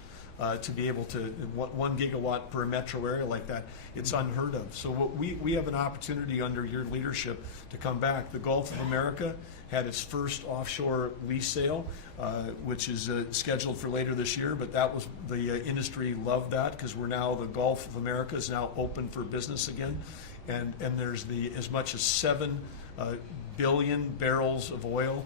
to be able to, 1 gigawatt per metro area like that. It's unheard of. So we have an opportunity under your leadership to come back. The Gulf of America had its first offshore lease sale, which is scheduled for later this year, but that was, the industry loved that because we're now, the Gulf of America is now open for business again. And there's as much as 7 billion barrels of oil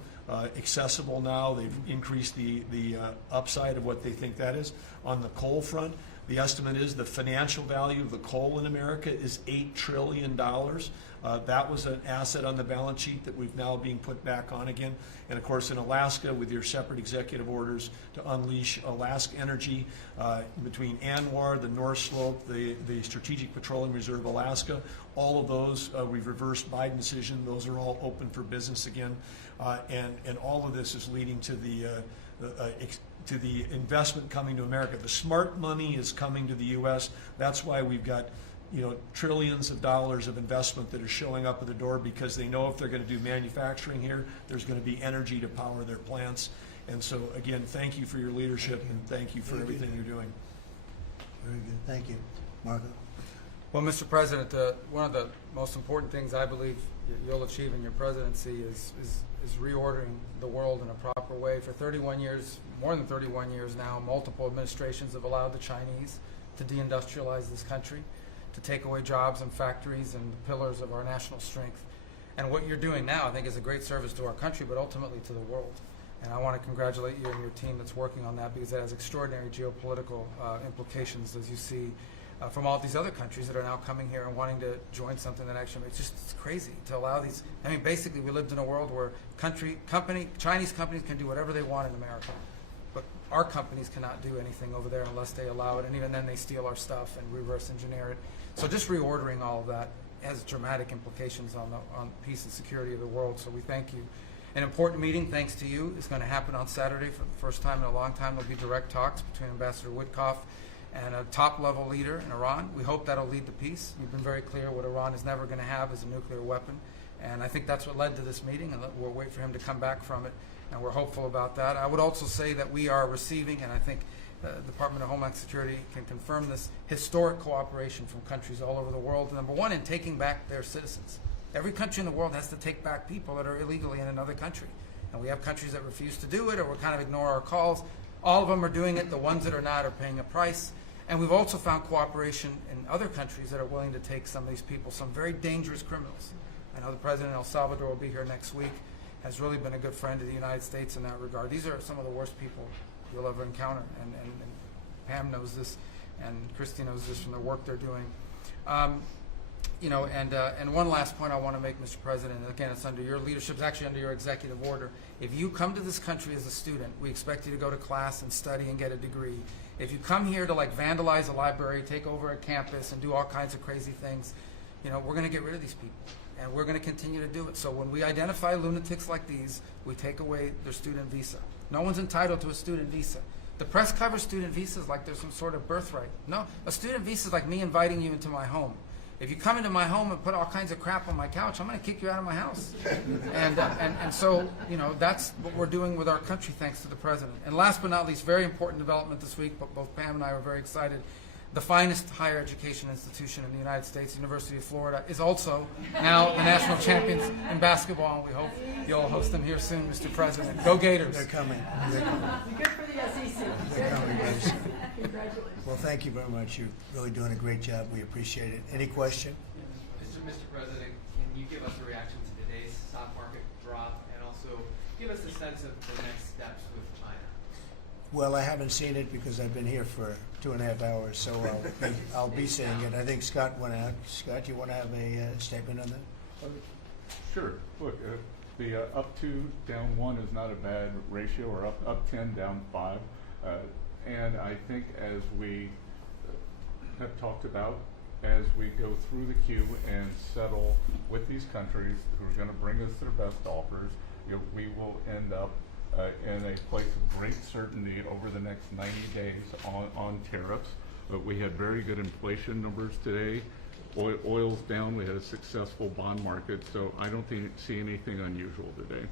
accessible now. They've increased the upside of what they think that is. On the coal front, the estimate is the financial value of the coal in America is $8 trillion. That was an asset on the balance sheet that we've now being put back on again. And of course in Alaska, with your separate executive orders to unleash Alaska energy between ANWR, the North Slope, the Strategic Petroleum Reserve Alaska, all of those, we've reversed Biden decision. Those are all open for business again. And all of this is leading to the investment coming to America. The smart money is coming to the U.S. That's why we've got trillions of dollars of investment that are showing up at the door, because they know if they're going to do manufacturing here, there's going to be energy to power their plants. And so again, thank you for your leadership and thank you for everything you're doing. Very good. Thank you. Marco? Well, Mr. President, one of the most important things I believe you'll achieve in your presidency is reordering the world in a proper way. For 31 years, more than 31 years now, multiple administrations have allowed the Chinese to deindustrialize this country, to take away jobs and factories and the pillars of our national strength. And what you're doing now, I think, is a great service to our country, but ultimately to the world. And I want to congratulate you and your team that's working on that, because it has extraordinary geopolitical implications, as you see from all these other countries that are now coming here and wanting to join something that actually makes it's crazy to allow these. I mean, basically, we lived in a world where Chinese companies can do whatever they want in America, but our companies cannot do anything over there unless they allow it, and even then they steal our stuff and reverse engineer it. So just reordering all of that has dramatic implications on peace and security of the world. So we thank you. An important meeting, thanks to you, is going to happen on Saturday for the first time in a long time. There'll be direct talks between Ambassador Witkoff and a top-level leader in Iran. We hope that'll lead to peace. You've been very clear what Iran is never going to have is a nuclear weapon. And I think that's what led to this meeting, and we'll wait for him to come back from it. And we're hopeful about that. I would also say that we are receiving, and I think the Department of Homeland Security can confirm this, historic cooperation from countries all over the world. Number one, in taking back their citizens. Every country in the world has to take back people that are illegally in another country. And we have countries that refuse to do it or will kind of ignore our calls. All of them are doing it. The ones that are not are paying a price. And we've also found cooperation in other countries that are willing to take some of these people, some very dangerous criminals. I know the President of El Salvador will be here next week, has really been a good friend of the United States in that regard. These are some of the worst people you'll ever encounter. And Pam knows this, and Christy knows this from the work they're doing. And one last point I want to make, Mr. President, and again, it's under your leadership, it's actually under your executive order. If you come to this country as a student, we expect you to go to class and study and get a degree. If you come here to vandalize a library, take over a campus, and do all kinds of crazy things, we're going to get rid of these people, and we're going to continue to do it. So when we identify lunatics like these, we take away their student visa. No one's entitled to a student visa. The press covers student visas like there's some sort of birthright. No, a student visa is like me inviting you into my home. If you come into my home and put all kinds of crap on my couch, I'm going to kick you out of my house. And so, that's what we're doing with our country, thanks to the President. And last but not least, very important development this week, but both Pam and I were very excited. The finest higher education institution in the United States, University of Florida, is also now the national champions in basketball, and we hope you'll host them here soon, Mr. President. Go Gators. They're coming. Good for the SEC. They're coming, guys. Congratulations. Well, thank you very much. You're really doing a great job. We appreciate it. Any question? Mr. President, can you give us a reaction to today's stock market drop, and also give us a sense of the next steps with China? Well, I haven't seen it because I've been here for 2.5 hours, so I'll be seeing it. I think Scott went out. Scott, you want to have a statement on that? Sure. Look, the up 2, down 1 is not a bad ratio, or up 10, down 5. And I think as we have talked about, as we go through the queue and settle with these countries who are going to bring us their best offers, we will end up in a place of great certainty over the next 90 days on tariffs. But we had very good inflation numbers today. Oil's down. We had a successful bond market, so I don't see anything unusual today.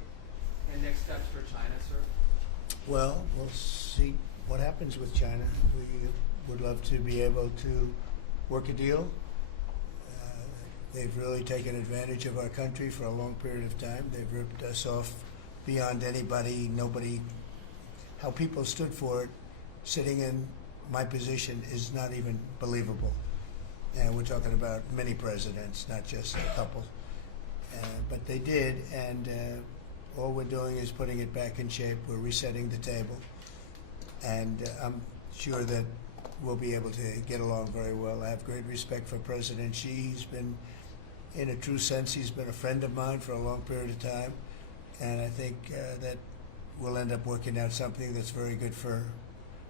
And next steps for China, sir? Well, we'll see what happens with China. We would love to be able to work a deal. They've really taken advantage of our country for a long period of time. They've ripped us off beyond nobody. How people stood for it, sitting in my position, is not even believable. And we're talking about many presidents, not just a couple. But they did, and all we're doing is putting it back in shape. We're resetting the table. And I'm sure that we'll be able to get along very well. I have great respect for President Xi. He's been, in a true sense, he's been a friend of mine for a long period of time. And I think that we'll end up working out something that's very good for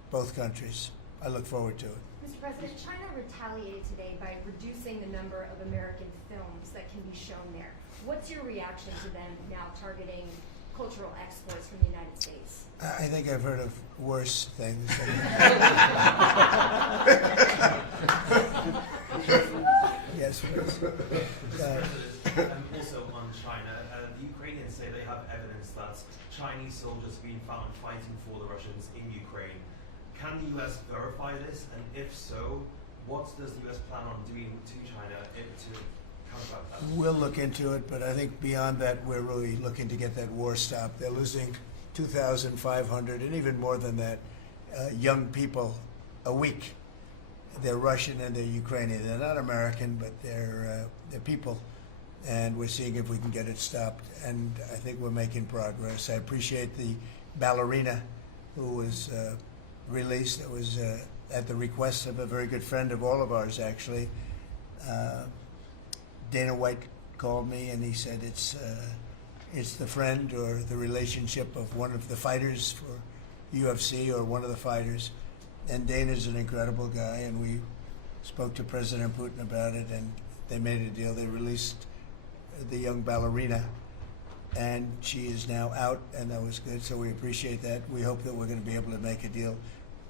both countries. I look forward to it. Mr. President, China retaliated today by reducing the number of American films that can be shown there. What's your reaction to them now targeting cultural exports from the United States? I think I've heard of worse things. Yes, please. Also on China, the Ukrainians say they have evidence that Chinese soldiers have been found fighting for the Russians in Ukraine. Can the U.S. verify this? And if so, what does the U.S. plan on doing to China to combat that? We'll look into it, but I think beyond that, we're really looking to get that war stopped. They're losing 2,500, and even more than that, young people a week. They're Russian and they're Ukrainian. They're not American, but they're people. And we're seeing if we can get it stopped. And I think we're making progress. I appreciate the ballerina who was released. It was at the request of a very good friend of all of ours, actually. Dana White called me and he said it's the friend or the relationship of one of the fighters for UFC or one of the fighters. And Dana's an incredible guy, and we spoke to President Putin about it, and they made a deal. They released the young ballerina, and she is now out, and that was good, so we appreciate that. We hope that we're going to be able to make a deal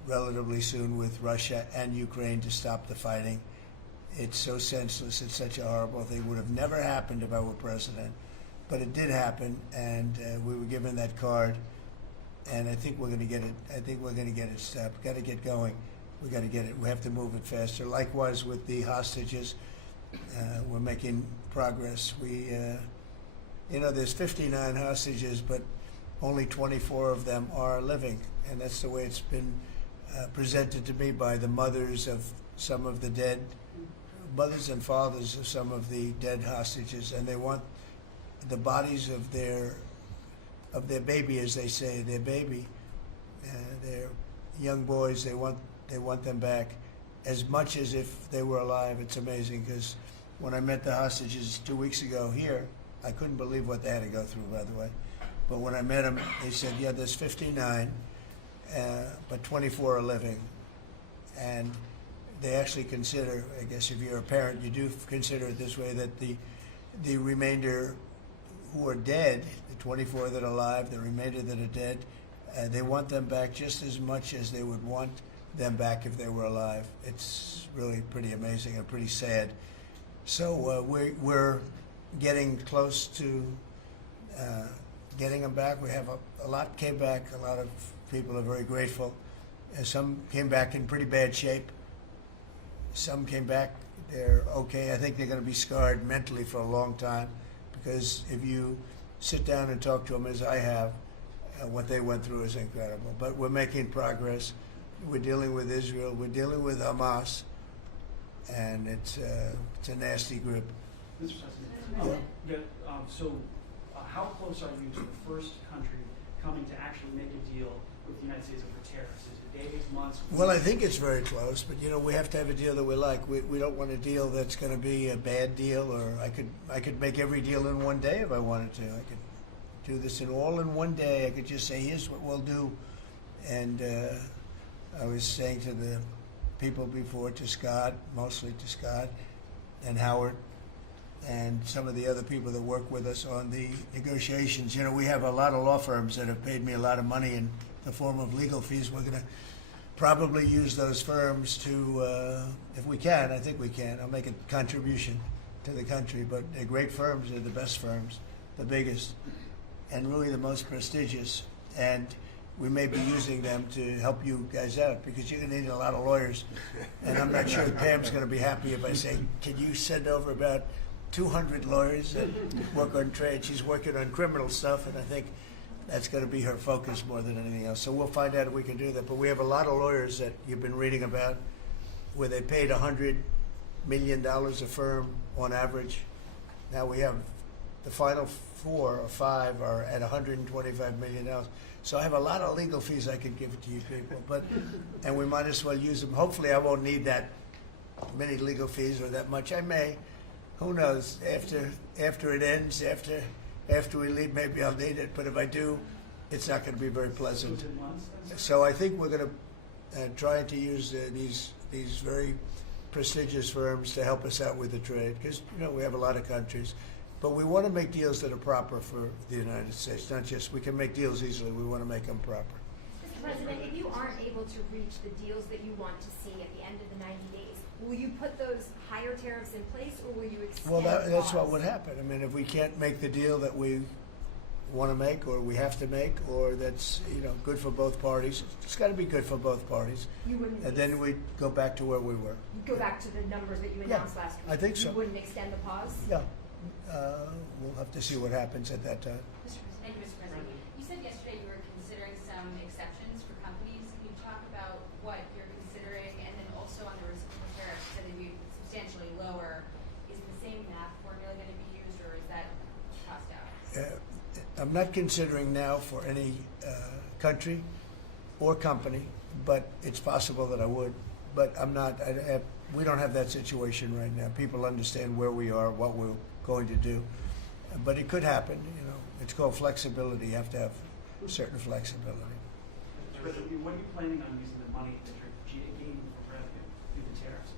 relatively soon with Russia and Ukraine to stop the fighting. It's so senseless. It's such a horrible thing. It would have never happened if I were president, but it did happen, and we were given that card. And I think we're going to get it. I think we're going to get it stopped. Got to get going. We got to get it. We have to move it faster. Likewise with the hostages, we're making progress. We, there's 59 hostages, but only 24 of them are living, and that's the way it's been presented to me by the mothers of some of the dead, mothers and fathers of some of the dead hostages, and they want the bodies of their baby, as they say, their baby, their young boys. They want them back as much as if they were alive. It's amazing, because when I met the hostages 2 weeks ago here, I couldn't believe what they had to go through, by the way. But when I met them, they said, yeah, there's 59, but 24 are living. And they actually consider, I guess if you're a parent, you do consider it this way, that the remainder who are dead, the 24 that are alive, the remainder that are dead, they want them back just as much as they would want them back if they were alive. It's really pretty amazing and pretty sad. So we're getting close to getting them back. We have a lot came back. A lot of people are very grateful. Some came back in pretty bad shape. Some came back, they're okay. I think they're going to be scarred mentally for a long time, because if you sit down and talk to them, as I have, what they went through is incredible. But we're making progress. We're dealing with Israel. We're dealing with Hamas, and it's a nasty group. Mr. President, how close are you to the first country coming to actually make a deal with the United States over tariffs? Is it days, months? Well, I think it's very close, but you know, we have to have a deal that we like. We don't want a deal that's going to be a bad deal, or I could make every deal in one day if I wanted to. I could do this in one day. I could just say, here's what we'll do. And I was saying to the people before, to Scott, mostly to Scott and Howard, and some of the other people that work with us on the negotiations. You know, we have a lot of law firms that have paid me a lot of money in the form of legal fees. We're going to probably use those firms to, if we can, I think we can. I'll make a contribution to the country, but they're great firms. They're the best firms, the biggest, and really the most prestigious. And we may be using them to help you guys out, because you're going to need a lot of lawyers. And I'm not sure Pam's going to be happy if I say, can you send over about 200 lawyers that work on trade? She's working on criminal stuff, and I think that's going to be her focus more than anything else. So we'll find out if we can do that. But we have a lot of lawyers that you've been reading about where they paid $100 million a firm on average. Now we have the final 4 or 5 are at $125 million. So I have a lot of legal fees I could give to you people, and we might as well use them. Hopefully I won't need that many legal fees or that much. I may. Who knows? After it ends, after we leave, maybe I'll need it. But if I do, it's not going to be very pleasant. So I think we're going to try to use these very prestigious firms to help us out with the trade, because you know we have a lot of countries, but we want to make deals that are proper for the United States. Not just we can make deals easily. We want to make them proper. Mr. President, if you aren't able to reach the deals that you want to see at the end of the 90 days, will you put those higher tariffs in place, or will you extend? Well, that's what would happen. I mean, if we can't make the deal that we want to make, or we have to make, or that's good for both parties, it's got to be good for both parties. You wouldn't. And then we go back to where we were. You'd go back to the numbers that you announced last week. I think so. You wouldn't extend the pause. Yeah, we'll have to see what happens at that time. Thank you, Mr. President. You said yesterday you were considering some exceptions for companies. Can you talk about what you're considering, and then also on the reciprocal tariffs that would be substantially lower? Is the same math formula going to be used, or is that tossed out? I'm not considering now for any country or company, but it's possible that I would. But I'm not. We don't have that situation right now. People understand where we are, what we're going to do, but it could happen. It's called flexibility. You have to have certain flexibility. What are you planning on using the money that you're gaining from revenue through the tariffs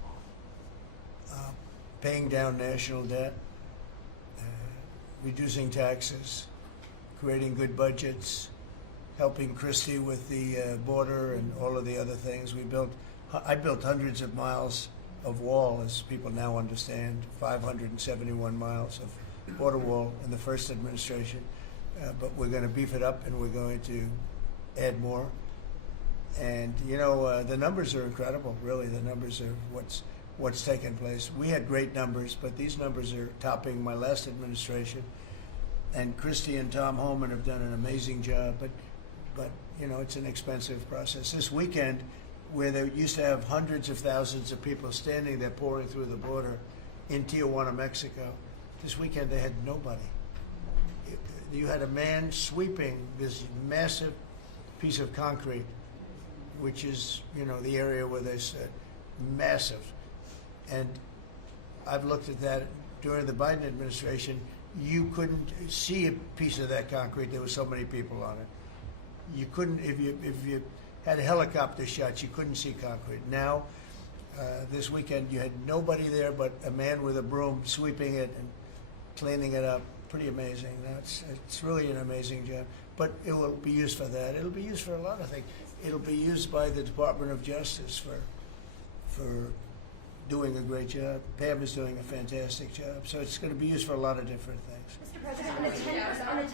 on? Paying down national debt, reducing taxes, creating good budgets, helping Christie with the border and all of the other things. I built hundreds of miles of wall, as people now understand, 571 miles of border wall in the first administration. But we're going to beef it up, and we're going to add more. And the numbers are incredible. Really, the numbers are what's taken place. We had great numbers, but these numbers are topping my last administration. And Christie and Tom Homan have done an amazing job. But it's an expensive process. This weekend, where they used to have hundreds of thousands of people standing there pouring through the border in Tijuana, Mexico, this weekend they had nobody. You had a man sweeping this massive piece of concrete, which is, the area where they said massive. And I've looked at that during the Biden administration. You couldn't see a piece of that concrete. There were so many people on it. You couldn't, if you had helicopter shots, you couldn't see concrete. Now, this weekend, you had nobody there but a man with a broom sweeping it and cleaning it up. Pretty amazing. It's really an amazing job. But it will be used for that. It'll be used for a lot of things. It'll be used by the Department of Justice for doing a great job. Pam is doing a fantastic job. So it's going to be used for a lot of different things. Mr. President, on a 10%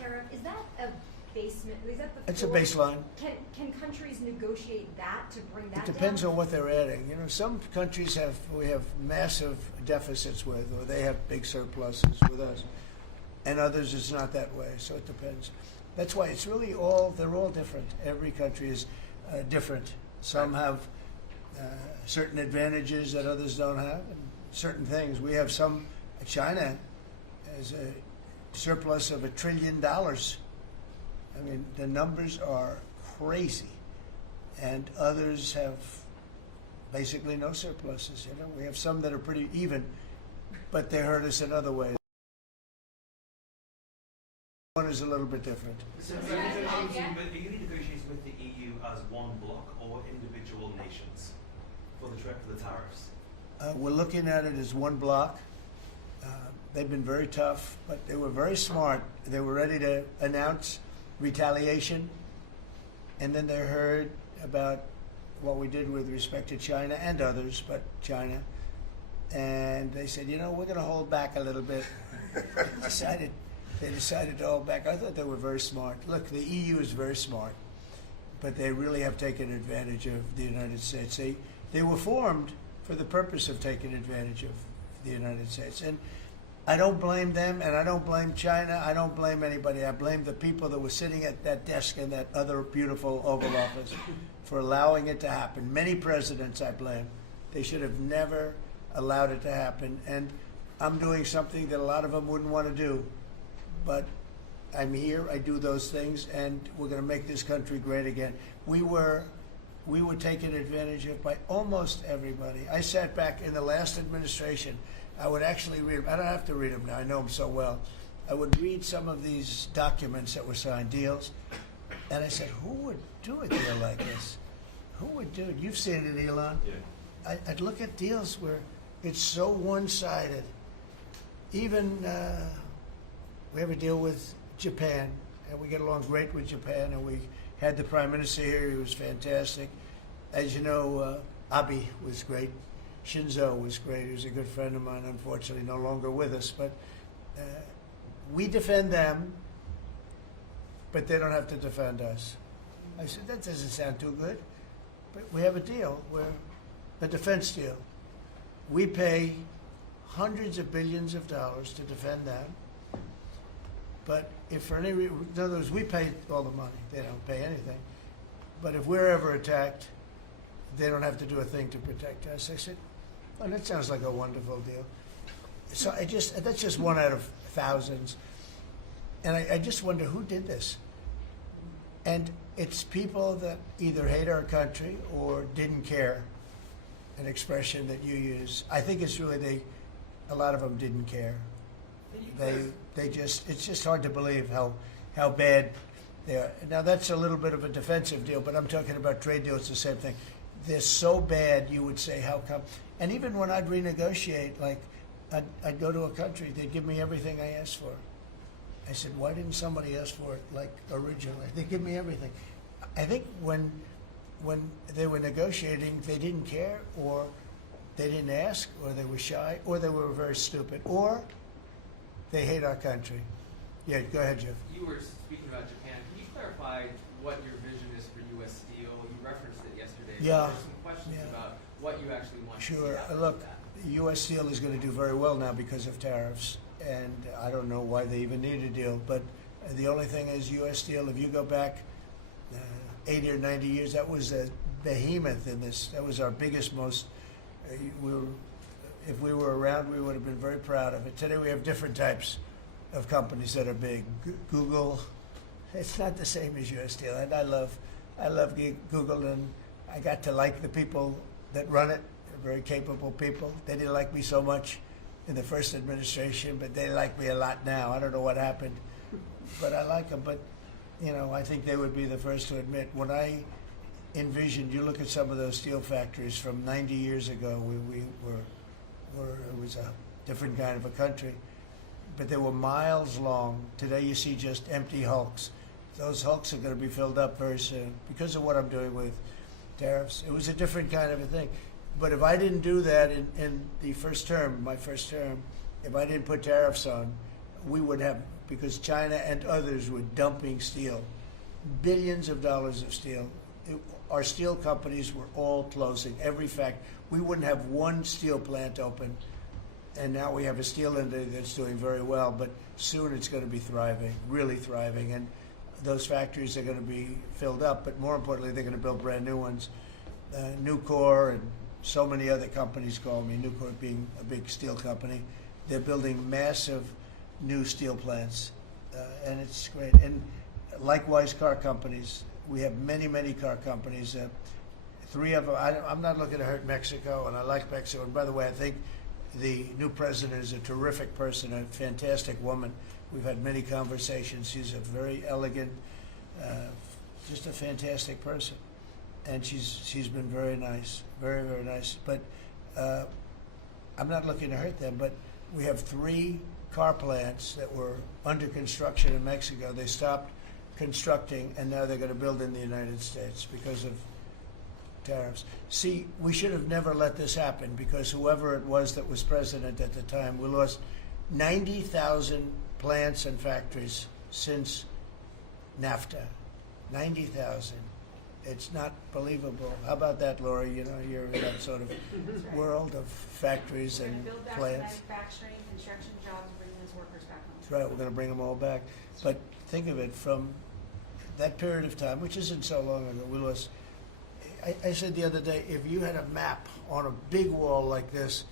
tariff, is that a basement? Is that the It's a floor? baseline. Can countries negotiate that to bring that It depends down? on what they're adding. Some countries we have massive deficits with, or they have big surpluses with us, and others it's not that way. So it depends. That's why it's really they're all different. Every country is different. Some have certain advantages that others don't have, and certain things. We have some. China has a surplus of $1 trillion. I mean, the numbers are crazy. And others have basically no surpluses. You know, we have some that are pretty even, but they hurt us in other ways. One is a little bit different. So are you negotiating with the EU as one bloc or individual nations for the tariffs? We're looking at it as one block. They've been very tough, but they were very smart. They were ready to announce retaliation, and then they heard about what we did with respect to China and others, but China, and they said, you know, we're going to hold back a little bit. They decided to hold back. I thought they were very smart. Look, the EU is very smart, but they really have taken advantage of the United States. They were formed for the purpose of taking advantage of the United States. And I don't blame them, and I don't blame China. I don't blame anybody. I blame the people that were sitting at that desk in that other beautiful Oval Office for allowing it to happen. Many presidents I blame. They should have never allowed it to happen. And I'm doing something that a lot of them wouldn't want to do. But I'm here, I do those things, and we're going to make this country great again. We were taken advantage of by almost everybody. I sat back in the last administration. I would actually read them. I don't have to read them now. I know them so well. I would read some of these documents that were signed, deals, and I said, who would do a deal like this? Who would do it? You've seen it, Elon. Yeah. I'd look at deals where it's so one-sided. Even we have a deal with Japan, and we get along great with Japan, and we had the Prime Minister here. He was fantastic. As you know, Abe was great. Shinzo was great. He was a good friend of mine, unfortunately no longer with us. But we defend them, but they don't have to defend us. I said, that doesn't sound too good. But we have a deal, where a defense deal. We pay hundreds of billions of dollars to defend them. But if for any reason, in other words, we pay all the money. They don't pay anything. But if we're ever attacked, they don't have to do a thing to protect us. I said, well, that sounds like a wonderful deal. So that's just one out of thousands. And I just wonder who did this. And it's people that either hate our country or didn't care, an expression that you use. I think it's really a lot of them didn't care. It's just hard to believe how bad they are. Now that's a little bit of a defensive deal, but I'm talking about trade deals, the same thing. They're so bad, you would say, how come? And even when I'd renegotiate, like I'd go to a country, they'd give me everything I asked for. I said, why didn't somebody ask for it like originally? They give me everything. I think when they were negotiating, they didn't care, or they didn't ask, or they were shy, or they were very stupid, or they hate our country. Yeah, go ahead, Jeff. You were speaking about Japan. Can you clarify what your vision is for U.S. Steel? You referenced it yesterday. Yeah. There's some questions about what you actually want to see Sure. happen Look, with that. U.S. Steel is going to do very well now because of tariffs, and I don't know why they even need a deal. But the only thing is, U.S. Steel, if you go back 80 or 90 years, that was a behemoth in this. That was our biggest, most. If we were around, we would have been very proud of it. Today we have different types of companies that are big. Google, it's not the same as U.S. Steel, and I love Google, and I got to like the people that run it. They're very capable people. They didn't like me so much in the first administration, but they like me a lot now. I don't know what happened, but I like them. But you know, I think they would be the first to admit, when I envisioned, you look at some of those steel factories from 90 years ago, it was a different kind of a country, but they were miles long. Today you see just empty hulks. Those hulks are going to be filled up very soon because of what I'm doing with tariffs. It was a different kind of a thing. But if I didn't do that in the first term, my first term, if I didn't put tariffs on, we would have, because China and others were dumping steel, billions of dollars of steel. Our steel companies were all closing, every factory. We wouldn't have one steel plant open, and now we have a steel industry that's doing very well, but soon it's going to be thriving, really thriving, and those factories are going to be filled up, but more importantly, they're going to build brand new ones. Nucor and so many other companies call me, Nucor being a big steel company. They're building massive new steel plants, and it's great. And likewise, car companies. we have many car companies. Three of them, I'm not looking to hurt Mexico, and I like Mexico. And by the way, I think the new president is a terrific person, a fantastic woman. We've had many conversations. She's a very elegant, just a fantastic person. And she's been very nice, very nice. But I'm not looking to hurt them, but we have 3 car plants that were under construction in Mexico. They stopped constructing, and now they're going to build in the United States because of tariffs. See, we should have never let this happen, because whoever it was that was president at the time, we lost 90,000 plants and factories since NAFTA. 90,000. It's not believable. How about that, Laura? You know, you're in that sort of world of factories and Build back plants. manufacturing, construction jobs, bring those workers back home. That's right, we're going to bring them all back. But think of it, from that period of time, which isn't so long ago, we lost. I said the other day, if you had a map on a big wall like this,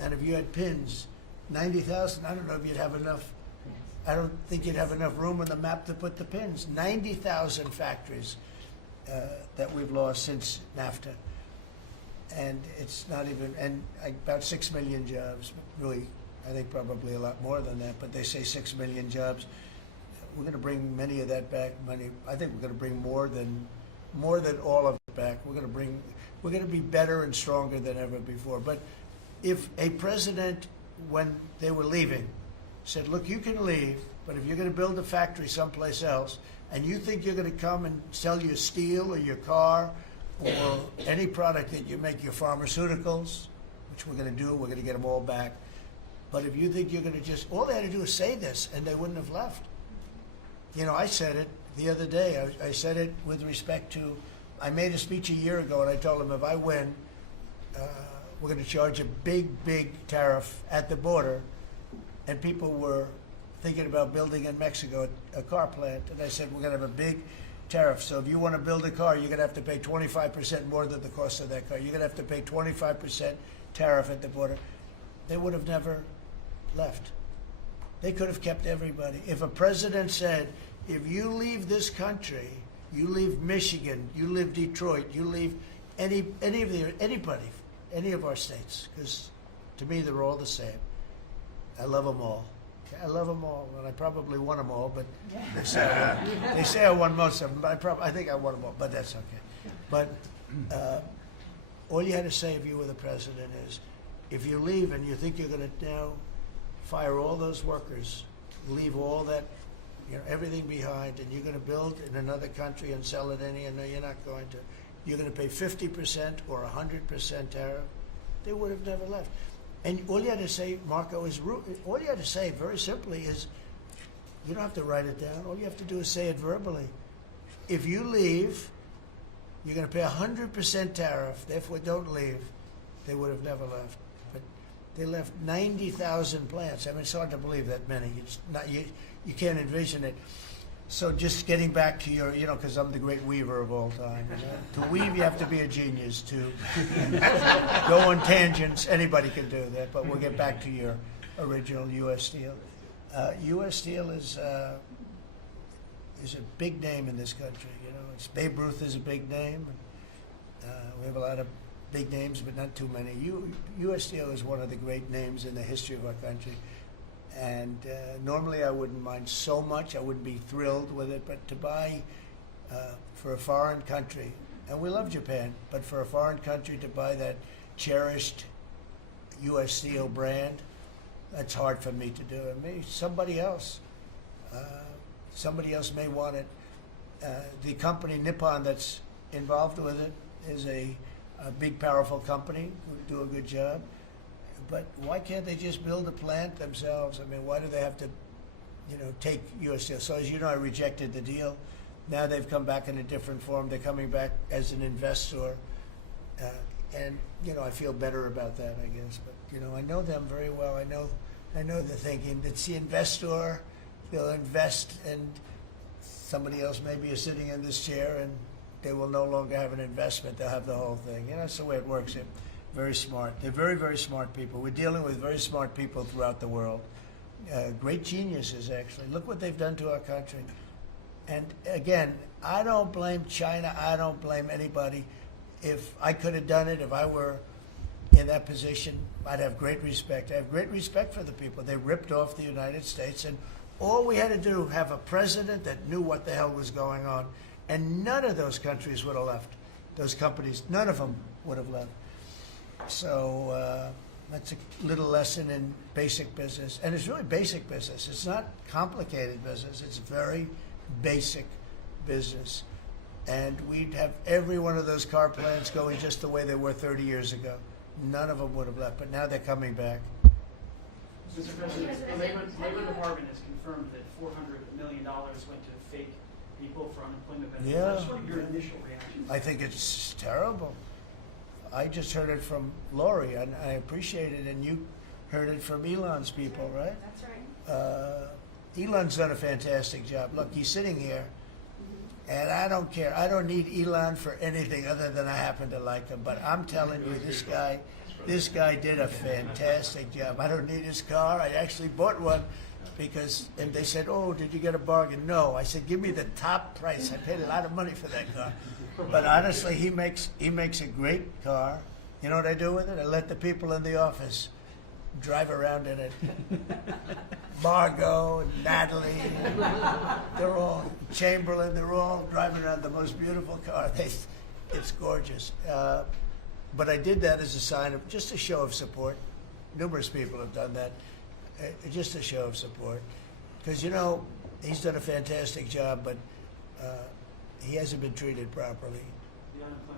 and if you had pins, 90,000, I don't know if you'd have enough. I don't think you'd have enough room on the map to put the pins. 90,000 factories that we've lost since NAFTA. And it's not even, and about 6 million jobs, really, I think probably a lot more than that, but they say 6 million jobs. We're going to bring many of that back. I think we're going to bring more than all of it back. We're going to be better and stronger than ever before. But if a president, when they were leaving, said, look, you can leave, but if you're going to build a factory someplace else, and you think you're going to come and sell your steel or your car or any product that you make, your pharmaceuticals, which we're going to do, we're going to get them all back. But if you think you're going to just, all they had to do is say this, and they wouldn't have left. You know, I said it the other day. I said it with respect to, I made a speech a year ago, and I told them if I win, we're going to charge a big tariff at the border. And people were thinking about building in Mexico a car plant. And I said, we're going to have a big tariff. So if you want to build a car, you're going to have to pay 25% more than the cost of that car. You're going to have to pay 25% tariff at the border. They would have never left. They could have kept everybody. If a president said, if you leave this country, you leave Michigan, you leave Detroit, you leave anybody, any of our states, because to me they're all the same. I love them all. I love them all, and I probably won them all, but they say I won most of them, but I think I won them all, but that's okay. But all you had to say if you were the president is, if you leave and you think you're going to now fire all those workers, leave all that, you know, everything behind, and you're going to build in another country and sell it any, and no, you're not going to. You're going to pay 50% or 100% tariff. They would have never left. And all you had to say, Marco, is all you had to say very simply is, you don't have to write it down. All you have to do is say it verbally. If you leave, you're going to pay 100% tariff. Therefore, don't leave. They would have never left. But they left 90,000 plants. I mean, it's hard to believe that many. It's not, you can't envision it. So just getting back to your, you know, because I'm the great weaver of all time. You know? To weave, you have to be a genius. To go on tangents, anybody can do that. But we'll get back to your original U.S. Steel. U.S. Steel is a big name in this country. You know, it's Babe Ruth is a big name. We have a lot of big names, but not too many. U.S. Steel is one of the great names in the history of our country. And normally I wouldn't mind so much. I wouldn't be thrilled with it. But to buy for a foreign country, and we love Japan, but for a foreign country to buy that cherished U.S. Steel brand, that's hard for me to do. And maybe somebody else may want it. The company Nippon that's involved with it is a big, powerful company who do a good job. But why can't they just build a plant themselves? I mean, why do they have to, you know, take U.S. Steel? So as you know, I rejected the deal. Now they've come back in a different form. They're coming back as an investor. And, you know, I feel better about that, I guess. But, you know, I know them very well. I know the thinking. It's the investor. They'll invest, and somebody else maybe is sitting in this chair, and they will no longer have an investment. They'll have the whole thing. You know, that's the way it works. Very smart. They're very, very smart people. We're dealing with very smart people throughout the world. Great geniuses, actually. Look what they've done to our country. And again, I don't blame China. I don't blame anybody. If I could have done it, if I were in that position, I'd have great respect. I have great respect for the people. They ripped off the United States, and all we had to do, have a president that knew what the hell was going on. And none of those countries would have left. Those companies, none of them would have left. So that's a little lesson in basic business. And it's really basic business. It's not complicated business. It's very basic business. And we'd have every one of those car plants going just the way they were 30 years ago. None of them would have left, but now they're coming back. Mr. President, the Labor Department has confirmed that $400 million went to fake people for unemployment benefits. Yeah. I just want your initial reaction. I think it's terrible. I just heard it from Lori, and I appreciate it, and you heard it from Elon's people, right? That's right. Elon's done a fantastic job. Look, he's sitting here, and I don't care. I don't need Elon for anything other than I happen to like him. But I'm telling you, this guy did a fantastic job. I don't need his car. I actually bought one because, and they said, "Oh, did you get a bargain?" No, I said, "Give me the top price." I paid a lot of money for that car. But honestly, he makes a great car. You know what I do with it? I let the people in the office drive around in it. Margot and Natalie, they're all, Chamberlain, they're all driving around the most beautiful car. It's gorgeous. But I did that as a sign of, just a show of support. Numerous people have done that. Just a show of support. Because, you know, he's done a fantastic job, but he hasn't been treated properly.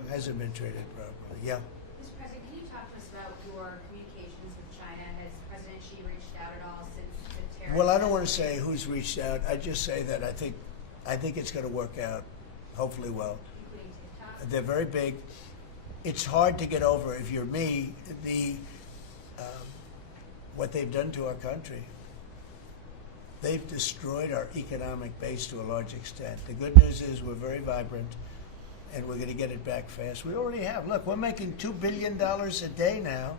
Hasn't been treated properly. Yeah. Mr. President, can you talk to us about your communications with China? Has President Xi reached out at all since the tariff? Well, I don't want to say who's reached out. I just say that I think it's going to work out, hopefully well. Including TikTok? They're very big. It's hard to get over, if you're me, what they've done to our country. They've destroyed our economic base to a large extent. The good news is we're very vibrant, and we're going to get it back fast. We already have. Look, we're making $2 billion a day now,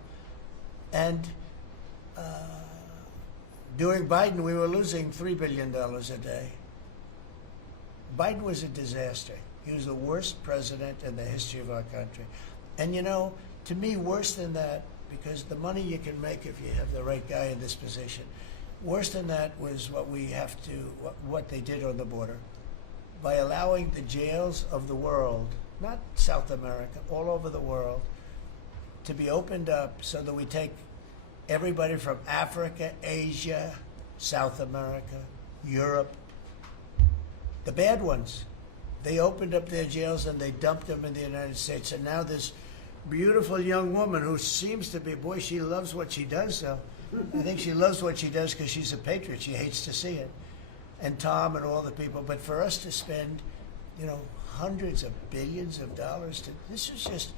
and during Biden, we were losing $3 billion a day. Biden was a disaster. He was the worst president in the history of our country. And you know, to me, worse than that, because the money you can make if you have the right guy in this position, worse than that was what they did on the border. By allowing the jails of the world, not South America, all over the world, to be opened up so that we take everybody from Africa, Asia, South America, Europe, the bad ones. They opened up their jails and they dumped them in the United States. And now this beautiful young woman who seems to be, boy, she loves what she does, though. I think she loves what she does because she's a patriot. She hates to see it. And Tom and all the people. But for us to spend, you know, hundreds of billions of dollars this is just,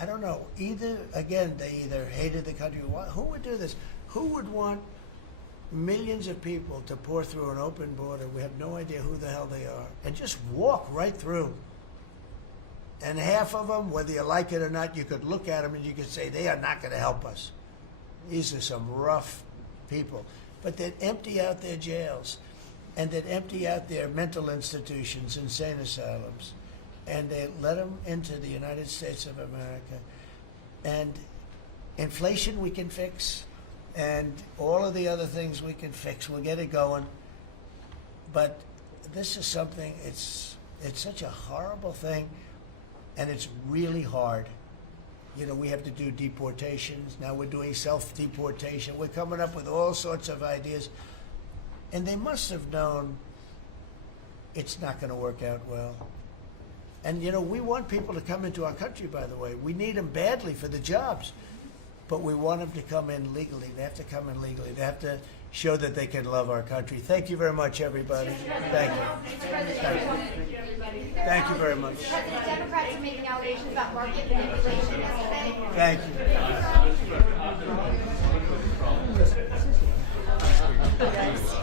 I don't know. They either hated the country. Who would do this? Who would want millions of people to pour through an open border? We have no idea who the hell they are. And just walk right through. And half of them, whether you like it or not, you could look at them and you could say, they are not going to help us. These are some rough people. But they'd empty out their jails, and they'd empty out their mental institutions, insane asylums, and they let them into the United States of America. And inflation we can fix, and all of the other things we can fix. We'll get it going. But this is something, it's such a horrible thing, and it's really hard. You know, we have to do deportations. Now we're doing self-deportation. We're coming up with all sorts of ideas. And they must have known it's not going to work out well. And, you know, we want people to come into our country, by the way. We need them badly for the jobs. But we want them to come in legally. They have to come in legally. They have to show that they can love our country. Thank you very much, everybody. Thank you. Thank you very much. President, Democrats are making allegations about market manipulation. Thank you.